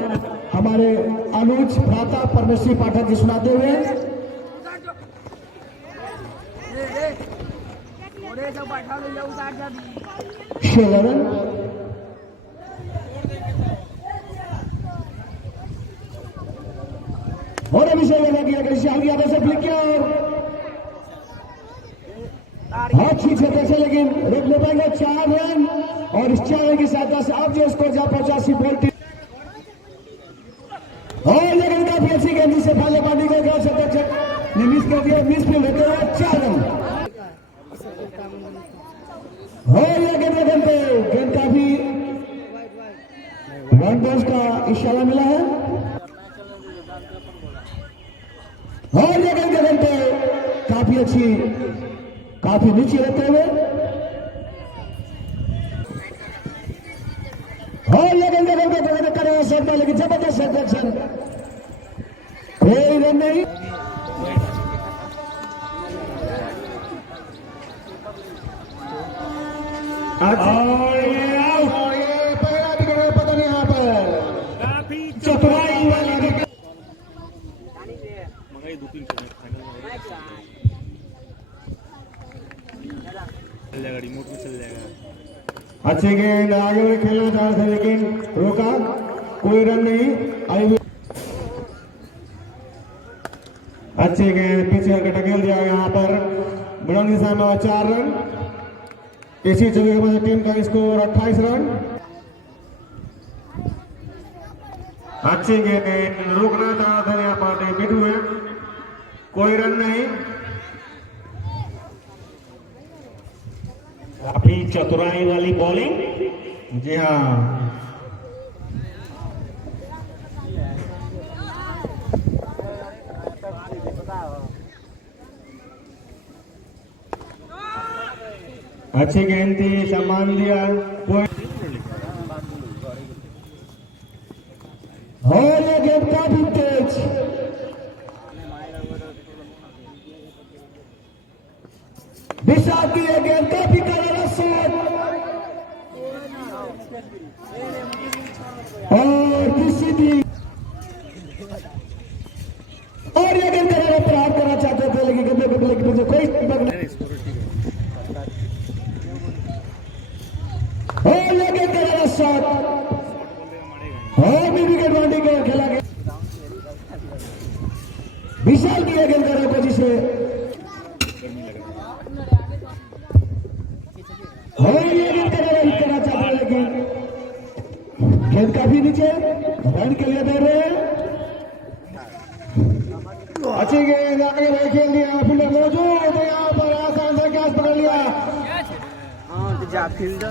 हमारे अनुज भ्राता परमेश्वरी पाठक जी सुनाते हुए। 16 रन। और अभिषेक यादव से फ्लिक किया, और अच्छी क्षेत्र से लेकिन रोक ले पाएंगे। 4 रन, और इस 4 रन की सहायता से अब जो स्कोर जा पहुंचा 80 बॉल। और लेकिन काफी अच्छी गेंद, जिसे फाले पानी को मिस कर दिया, मिस फील्ड होते हुए 4 रन। और ये गेंद पे गेंद काफी रन बॉल्स का इशारा मिला है। और ये गेंद पे काफी अच्छी, काफी नीचे रहते हुए। और ये गेंद करेगा सेट, लेकिन जबरदस्त सेट, कोई रन नहीं। और ये आउट, और ये पहला विकेट पता नहीं यहाँ पर काफी चतुराई वाला विकेट। मगर 2-3 फाइनल चल जाएगा, रिमोट में चल जाएगा। अच्छी गेंद, आगे में खेलना चाह रहे थे लेकिन रोका, कोई रन नहीं। अभी अच्छी गेंद पीछे करके ढकेल दिया यहाँ पर, बुलंद दिशा में 4 रन। इसी जगह के बाद टीम का स्कोर 28 रन। अच्छी गेंद, रोकना चाह रहे थे यहाँ पर, मिट हुए, कोई रन नहीं। काफी चतुराई वाली बॉलिंग। जी हाँ, अच्छी गेंद थी, सम्मान दिया। और ये गेंद काफी तेज, विशाल की ये गेंद काफी करारा शॉट, और किसी भी, और ये गेंद करारा प्रहार करना चाहते थे लेकिन गेंद कोई और ये गेंद करारा शॉट, और भी विकेट बाउंड्री को खेला गया। विशाल की ये गेंद करारा को, जिसे और ये गेंद करना चाहते हैं लेकिन गेंद काफी नीचे, रन के लिए दे रहे हैं। अच्छी गेंद आगे बढ़ खेल दिया, फील्डर मौजूद है यहाँ पर, आसान से कैच पकड़ लिया हाँ तो जा फील्ड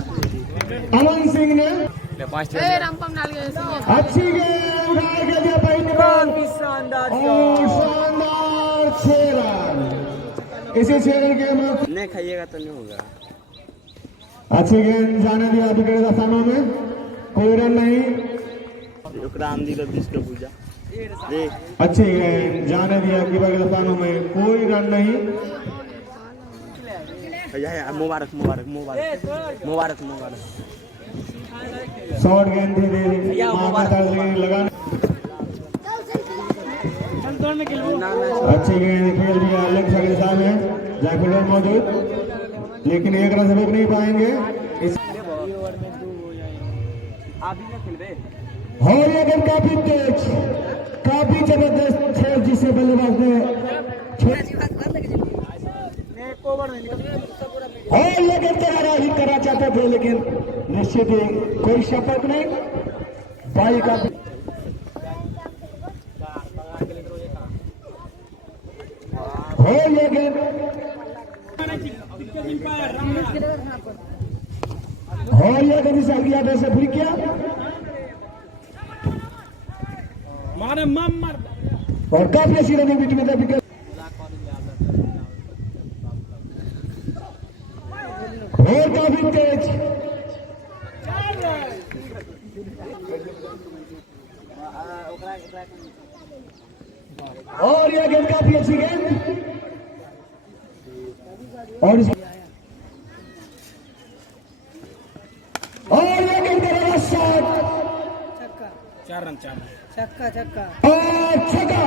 अमन सिंह ने। ए रामपम डाल गए अच्छी गेंद उठा के दिया पहली बार और शानदार 6 रन। इसी 6 रन के बाद नहीं खाइएगा तो नहीं होगा। अच्छी गेंद जाने दिया विकेट स्थानों में, कोई रन नहीं। राम दी 20 के पूजा देख अच्छी गेंद जाने दिया कीपर के स्थानों में, कोई रन नहीं। मुबारक मुबारक मुबारक मुबारक मुबारक। शॉर्ट गेंद थी लगाने। अच्छी गेंद खेल दिया लेग साइड दिशा में, जहाँ फील्डर मौजूद, लेकिन एक रन से रोक नहीं पाएंगे। और ये गेंद काफी तेज, काफी जबरदस्त खेल जिसे बल्लेबाज ने और ये गेंद करारा ही करना चाहते थे, लेकिन निश्चित ही कोई शपथ नहीं। भाई का और ये गेंद और ये गेंद इसे गया वैसे फिर किया और काफी अच्छी रनिंग बीच में था विकेट और काफी तेज और यह गेंद काफी अच्छी गेंद और यह गेंद का बड़ा शॉट, 4 रन छक्का छक्का और छक्का।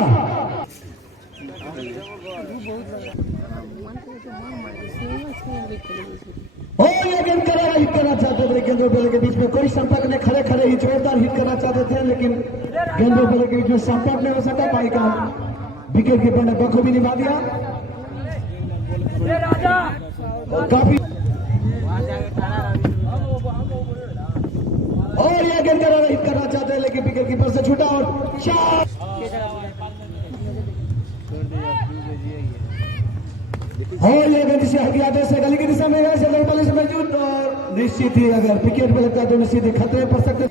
और ये गेंद करारा हिट करना चाहते थे, गेंदों बल्ले के बीच में कोई संपर्क नहीं, खड़े खड़े ही जोरदार हिट करना चाहते थे, लेकिन गेंदों बल्ले के बीच में संपर्क नहीं हो सका। भाई का विकेट कीपर ने बखूबी निभा दिया और काफी। और यह गेंद करारा हिट करना चाहते हैं, लेकिन विकेट कीपर से छूटा और 4। और यह गेंद से हल्की आदेश से गली की दिशा में से मौजूद और निश्चित ही अगर विकेट पे लगता है तो निश्चित ही खतरे पड़ सकते।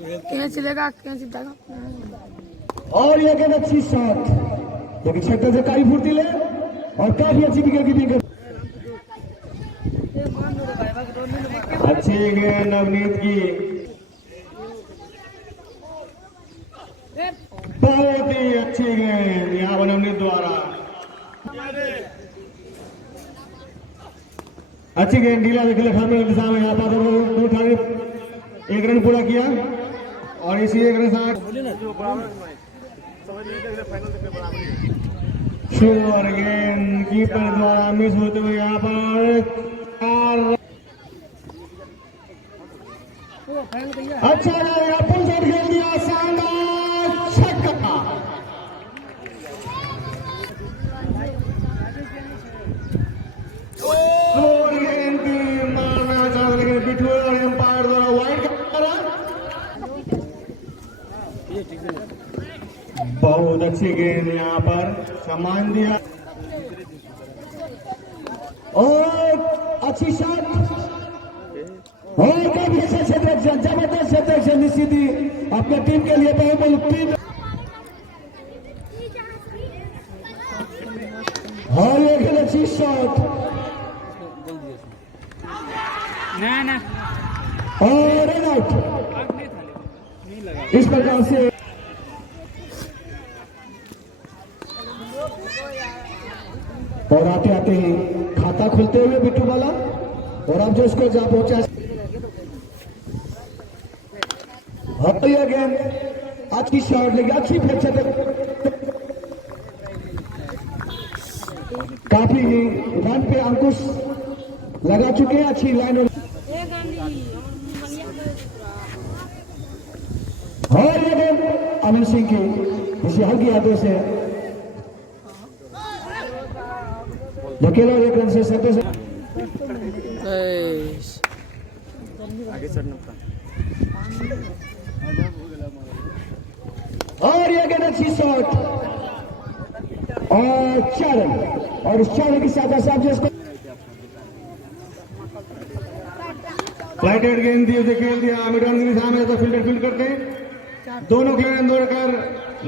क्या चलेगा क्या जीतेगा। और यह गेंद अच्छी शॉट, लेकिन छक्के से काफी फुर्तीले और काफी अच्छी विकेट की विकेट। अच्छी गेंद नवनीत की, बहुत ही अच्छी गेंद यहाँ पर नवनीत द्वारा। अच्छी गेंद ढीला विकेट खाने की दिशा में यहाँ पर 1 रन पूरा किया और इसी 1 रन साथ श्योर गेंद कीपर द्वारा मिस होते हुए यहाँ पर अच्छा यहाँ पुल शॉट खेल दिया, शानदार छक्का। और गेंद मारना चाहते लेकिन बिठू और एम्पायर द्वारा वाइड करा। बहुत अच्छी गेंद यहाँ पर सम्मान दिया और अच्छी शॉट और काफी अच्छा क्षेत्र, जबरदस्त क्षेत्र, निश्चित ही अपने टीम के लिए बहुत 3 और एक अच्छी शॉट और रन आउट। इस प्रकार से और आते आते ही खाता खुलते हुए बिट्टू वाला और अब जो इसको जा पहुंचा गेंद अच्छी शॉट लेगी, अच्छी फ्लेक्चर काफी रन पे अंकुश लगा चुके हैं, अच्छी लाइन और ये गेंद अमन सिंह की इसी हल्की हाथों से धकेला 1 रन से सत्य से आगे चढ़ना और ये गेंद अच्छी शॉट और 4 रन और इस 4 रन के साथ साथ जो फ्लाइटेड गेंद दी उसे खेल दिया मिड ऑन के निशान में तो फील्डर फील्ड करते दोनों खिलाड़ी दौड़कर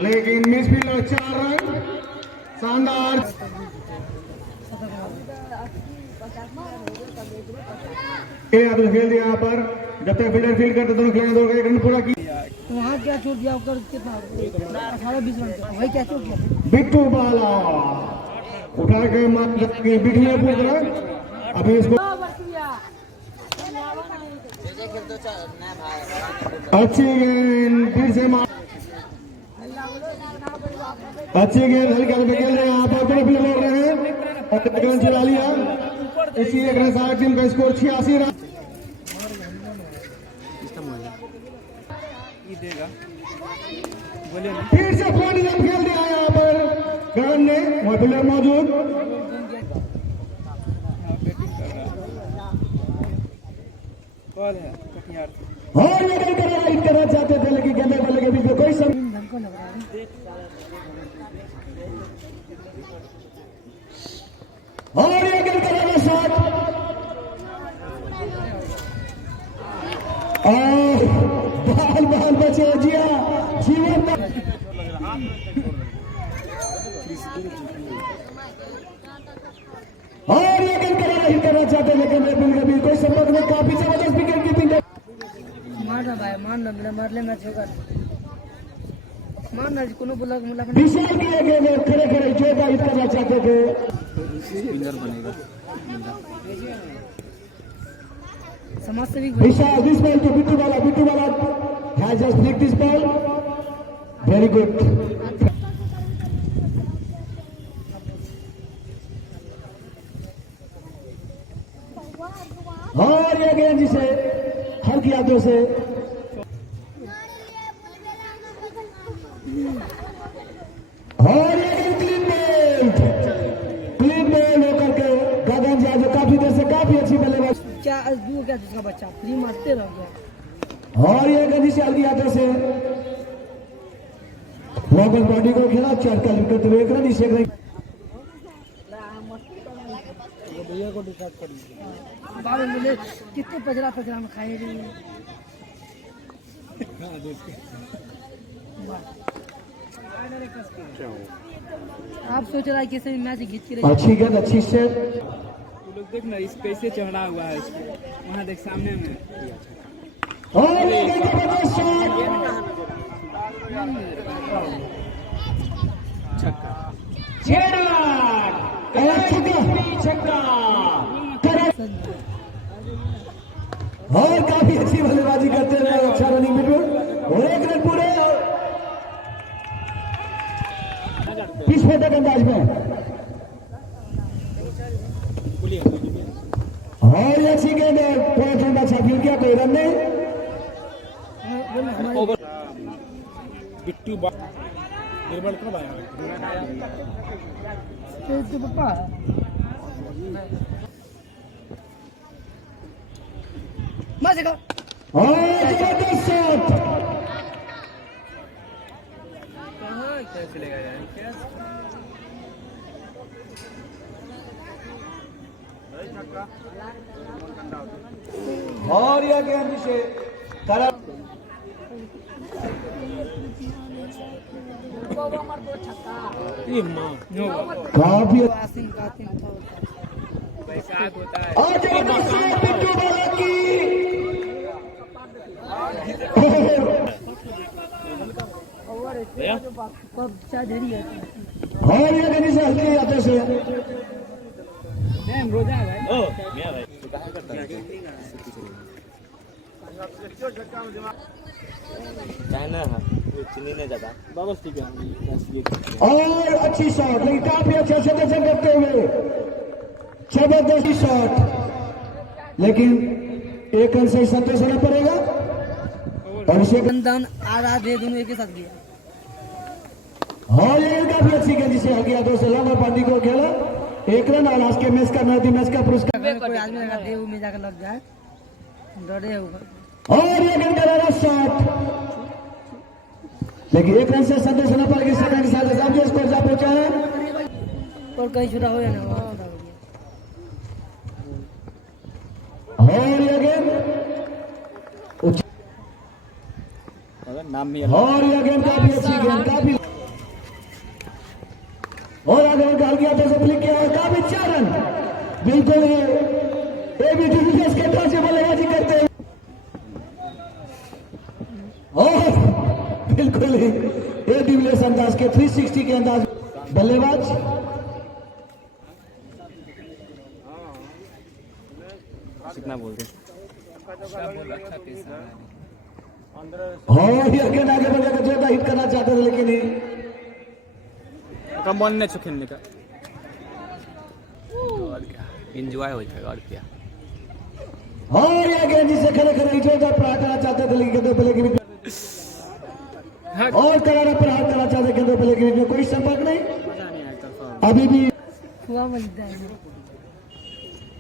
लेकिन मिस फील्ड और 4 रन शानदार तो खेल दिया यहाँ पर जब तक फील्डर फील्ड करते दोनों खिलाड़ी दौड़ 1 रन पूरा किया वहाँ क्या छोड़ दिया कर कितना 18-20 रन का वही क्या छोड़ दिया बिट्टू बाला उठा के बिट्टू ने पूरा अभी इसको अच्छी गेंद फिर से अच्छी गेंद हल्के हल्के खेल रहे हैं यहाँ पर दोनों प्लेयर लड़ रहे हैं और गेंद चला लिया इसी 1 रन सारा टीम का स्कोर 86 रन फिर से 40 रन खेल दिया यहाँ पर गगन ने वहाँ प्लेयर मौजूद कॉल है कटिहार और ये गल करना चाहते थे लेकिन गेंदे बल्ले के बीच में कोई समय हमको लग रहा है और ये गल करेगा शॉट और बाल बाल बचे जिया जीवन में और ये गल करना चाहते लेकिन बिल के बीच कोई संपर्क नहीं काफी जबरदस्त विकेट कीपिंग मारना भाई मारना मार ले मैच होगा मारना कोनो बोला मुला विशाल किए गए खड़े खड़े जो का हिट करना चाहते थे स्पिनर बनेगा समाज सेवी विशाल दिस बॉल टू बिट्टू वाला has just flick this ball very good और ये गेंद जिसे हल्की हाथों से और ये गेंद क्लीन बेल्ट होकर के गगन जी आज काफी देर से काफी अच्छी बल्लेबाज क्या दू क्या जिसका बच्चा फ्री मारते रह गया और ये गेंद जिसे हल्की हाथों से लॉकल बॉडी को खेला 4 का विकेट 1 रन इसे भैया को डिसाइड कर लीजिए बाबू बोले कितने पजरा में खाए रही है आप सोच रहा है कैसे मैच जीत के अच्छी गेंद अच्छी से तू लोग देख ना इस पे से चढ़ा हुआ है इसको वहाँ देख सामने में और ये गेंद जबरदस्त शॉट छक्का और काफी अच्छी बल्लेबाजी करते हुए अच्छा रनिंग मिड और 1 रन पूरे विस्फोटक अंदाज में और ये अच्छी गेंद है पूरा ठंडा छापी किया कोई रन नहीं बिट्टू निर्मल कब आया तो पापा मजेगा और जबरदस्त शॉट कहाँ क्या चलेगा यार क्या और यह गेंद से काफी पैसा होता है और जबरदस्त शॉट बिट्टू बाला की कब चाय देरी है और ये गेंद से हल्के हाथों से रोजा है भाई ओ मियां भाई कहां करता है चाइना है चीनी नहीं जाता बाबा ठीक है और अच्छी शॉट लेकिन काफी अच्छा प्रदर्शन करते हुए जबरदस्त शॉट लेकिन 1 रन से संतोष होना पड़ेगा और इसे बंधन आराधे दोनों एक ही साथ गया और ये काफी अच्छी गेंद जिसे हल्की हाथों से लंबा पानी को खेला 1 रन और आज के मैच का मैच का पुरस्कार अगर कोई आदमी लगा देव में जाकर लग जाए डरे होगा और ये गेंद का शॉट लेकिन 1 रन से संतोष होना पड़ेगा सेकंड के साथ स्कोर जा पहुंचा है और कहीं छुड़ा हो या ना वहाँ छुड़ा हो गया। और ये गेंद नाम भी और ये गेंद काफी अच्छी गेंद काफी और आगे निकाल गया तो फ्लिक किया और काफी 4 रन बिल्कुल एबी डिविलियर्स के तरफ से बल्लेबाजी करते हैं और बिल्कुल ही ए डिविलियर्स अंदाज के 360 के अंदाज बल्लेबाज कितना बोल रहे और ये गेंद आगे बढ़ जाकर जोरदार हिट करना चाहते थे लेकिन कम बॉल ने खेलने का एंजॉय हो जाएगा और क्या और ये गेंद जिसे खड़े खड़े जोरदार प्रहार करना चाहते थे लेकिन गेंदों पे लेकिन और करारा प्रहार करना चाहते गेंदों पे लेकिन कोई संपर्क नहीं अभी भी हुआ मजदा है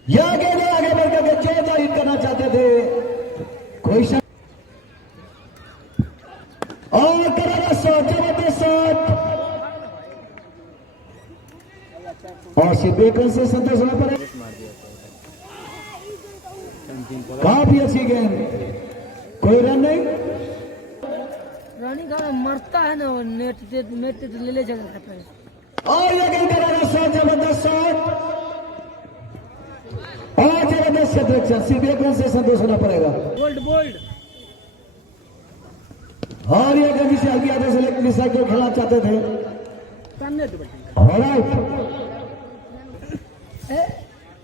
यह गेंद आगे बढ़कर के जोरदार हिट करना चाहते थे कोई और करारा शॉट जबरदस्त शॉट और सिर्फ एक रन से संतोष होना पड़े काफी अच्छी गेंद कोई रन नहीं रानी का मरता है ना वो नेट ले ले जगह पे और ये गेंद करारा शॉट जबरदस्त शॉट और जबरदस्त सिलेक्शन सिर्फ एक रन से संतोष होना पड़ेगा बोल्ड और ये गेंद जिसे आगे आधे सेलेक्ट मिसा को खेलना चाहते थे सामने ऑलराइट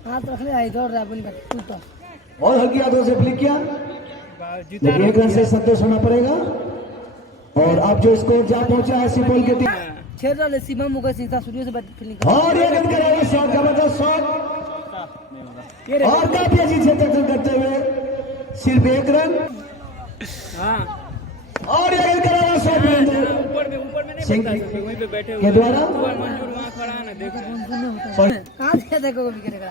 हाथ रख ले आई दौड़ रहा अपन का टूटा और हल्की हाथों से फ्लिक किया लेकिन एक रन से संतोष होना पड़ेगा और अब जो स्कोर जा पहुंचा है सिपोल के टीम छेड़ रहा सीमा मुका सीधा सूर्य से फील्डिंग और ये गेंद करारा शॉट जबरदस्त शॉट और काफी अच्छी क्षेत्र करते हुए सिर्फ एक रन और ये गेंद करारा शॉट सिंह के द्वारा कहाँ दिया देखो वो विकेट का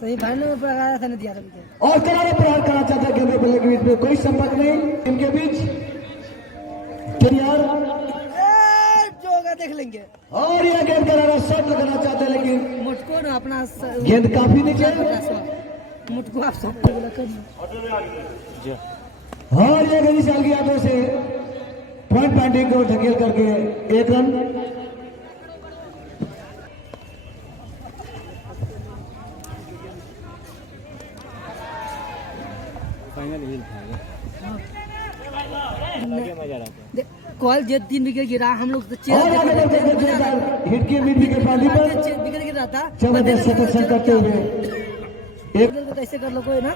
सही फाइनल में प्रहार था नहीं दिया था विकेट और करारा प्रहार करना चाहता है गेंदों पे लेकिन बीच में कोई संपर्क नहीं इनके बीच यार जोगा देख लेंगे और ये गेंद करारा शॉट लगाना चाहते हैं लेकिन मुझको ना अपना गेंद काफी नीचे मुझको आप सब बोला कर और ये गेंद चल गया तो से पॉइंट पॉइंटिंग को धकेल करके एक रन फाइनल हिल कॉल जे 3 विकेट गिरा हम लोग तो और आगे बढ़ते हुए जोरदार हिट की विकेट पाली पर विकेट गिरा था जबरदस्त सिलेक्शन करते हुए एक कैसे कर लो कोई ना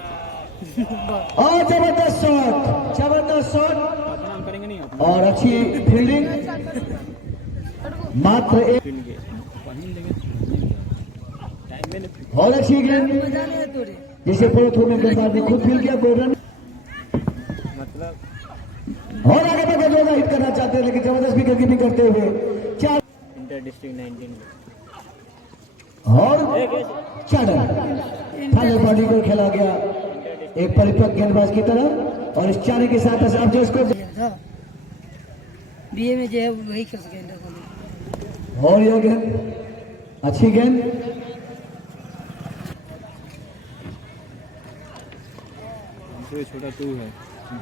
और जबरदस्त शॉट और अच्छी फील्डिंग मात्र एक और अच्छी गेंद मजा नहीं है तोरे जिसे पूरे होने के बाद में खुद फील किया गोल्डन मतलब और आगे बढ़कर जोरदार हिट करना चाहते हैं लेकिन जबरदस्त विकेट कीपिंग करते हुए 4 इंटर डिस्ट्रिक्ट 19 और 4 रन फाइनल बॉडी को खेला गया एक परिपक्व गेंदबाज की तरह और इस 4 के साथ आप जो इसको बीए में जो है वही खेल सके और यह गेंद अच्छी गेंद छोटा तू है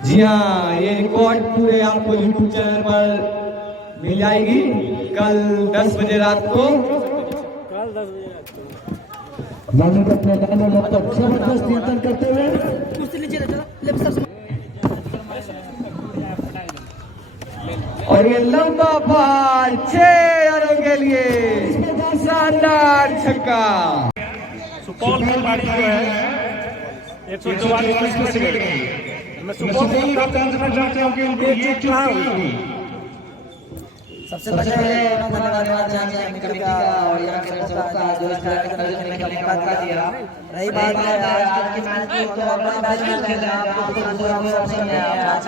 जी हाँ ये रिकॉर्ड पूरे आपको यूट्यूब चैनल पर मिल जाएगी कल 10 बजे रात को जबरदस्त नियंत्रण करते हुए कुर्सी नीचे चला लेफ्ट साइड और ये लंबा पार 6 रनों के लिए शानदार छक्का सुपौल की पारी जो है 144 मिनट गई मैं सुपौल को कप्तान से पूछना चाहूं कि उनको ये चुना हुई सबसे पहले धन्यवाद जानते हैं कमिटी का और यहाँ के लोगों का जो इस तरह के नजर करने का मौका दिया रही बात है आज की मैच को तो अपना मैच खेल रहे हैं आपको दूसरा कोई ऑप्शन नहीं है आज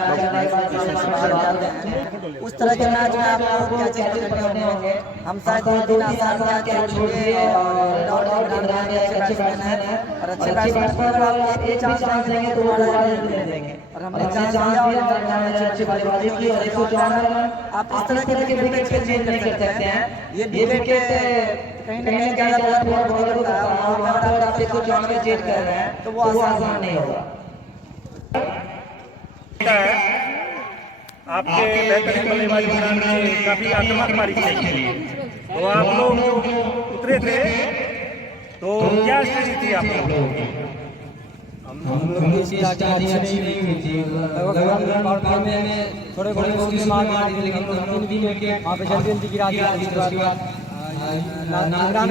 उस तरह के मैच में आप लोग क्या चेंज करने होंगे हम शायद 2 दिन आसान से छोड़िए और अच्छे बैट्समैन हैं और और अच्छे बैट्समैन को आप एक चांस देंगे तो वो दोबारा ले लेंगे, और हमने चांस दिया और हमने अच्छी बल्लेबाजी की और 154 रन। आप इस तरह के विकेट चेंज कर सकते हैं। ये विकेट कहीं ना कहीं ज्यादा बॉलर होता है, और वहाँ पर आप 194 चेंज कर रहे हैं तो वो आसान नहीं होगा। आपके बेहतरीन बल्लेबाजी से काफी आक्रामक मारी चाहिए, तो आप लोग उतरे थे, तो क्या स्थिति थी आप लोगों की? हम लोग की स्टार्टिंग अच्छी नहीं हुई थी, लगभग में थोड़े थोड़े मार दी, लेकिन हम लोग 3 विकेट वहाँ पे जल्दी गिरा दिया। उसके बाद इमरान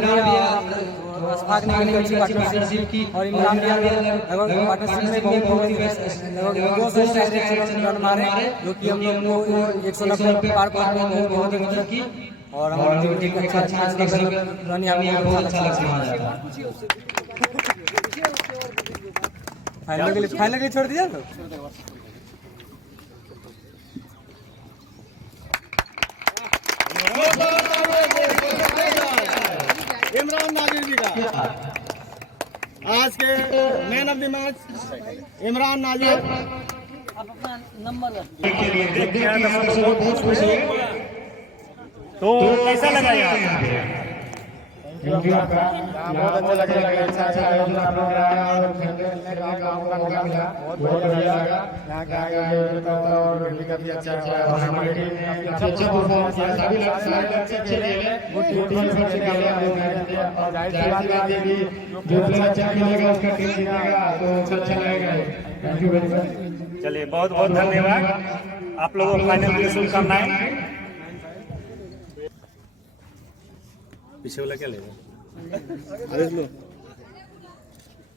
भागने के लिए अच्छी पार्टनरशिप की, और इमरान लगभग पार्टनरशिप में लगभग 200 रन मारे, जो कि हम लोग को 190 पार बहुत ही मदद की, और हमारी टीम को अच्छा रन यहाँ बहुत अच्छा लगा। फाइनल के लिए छोड़ दिया तो इमरान नाजिर जी का आज के man of the match Imran Nazir. आप अपना नंबर तो कैसा लगा यहाँ? बहुत अच्छा लगा, अच्छा और खेलने का मौका मिला, बहुत बढ़िया लगा। यहाँ का काफी अच्छा और हमारी टीम ने अच्छा परफॉर्म किया, सभी लोग अच्छे खेले, गुड टीम से खेले और जाहिर सी बात है कि जो प्लेयर अच्छा खेलेगा उसका टीम जीतेगा, तो अच्छा लगेगा। Thank you very much. चलिए, बहुत बहुत धन्यवाद। आप लोगों को फाइनल के लिए शुभकामनाएं। पीछे वाला क्या लेगा?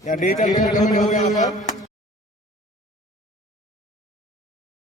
या डिजिटल पेमेंट हो गया।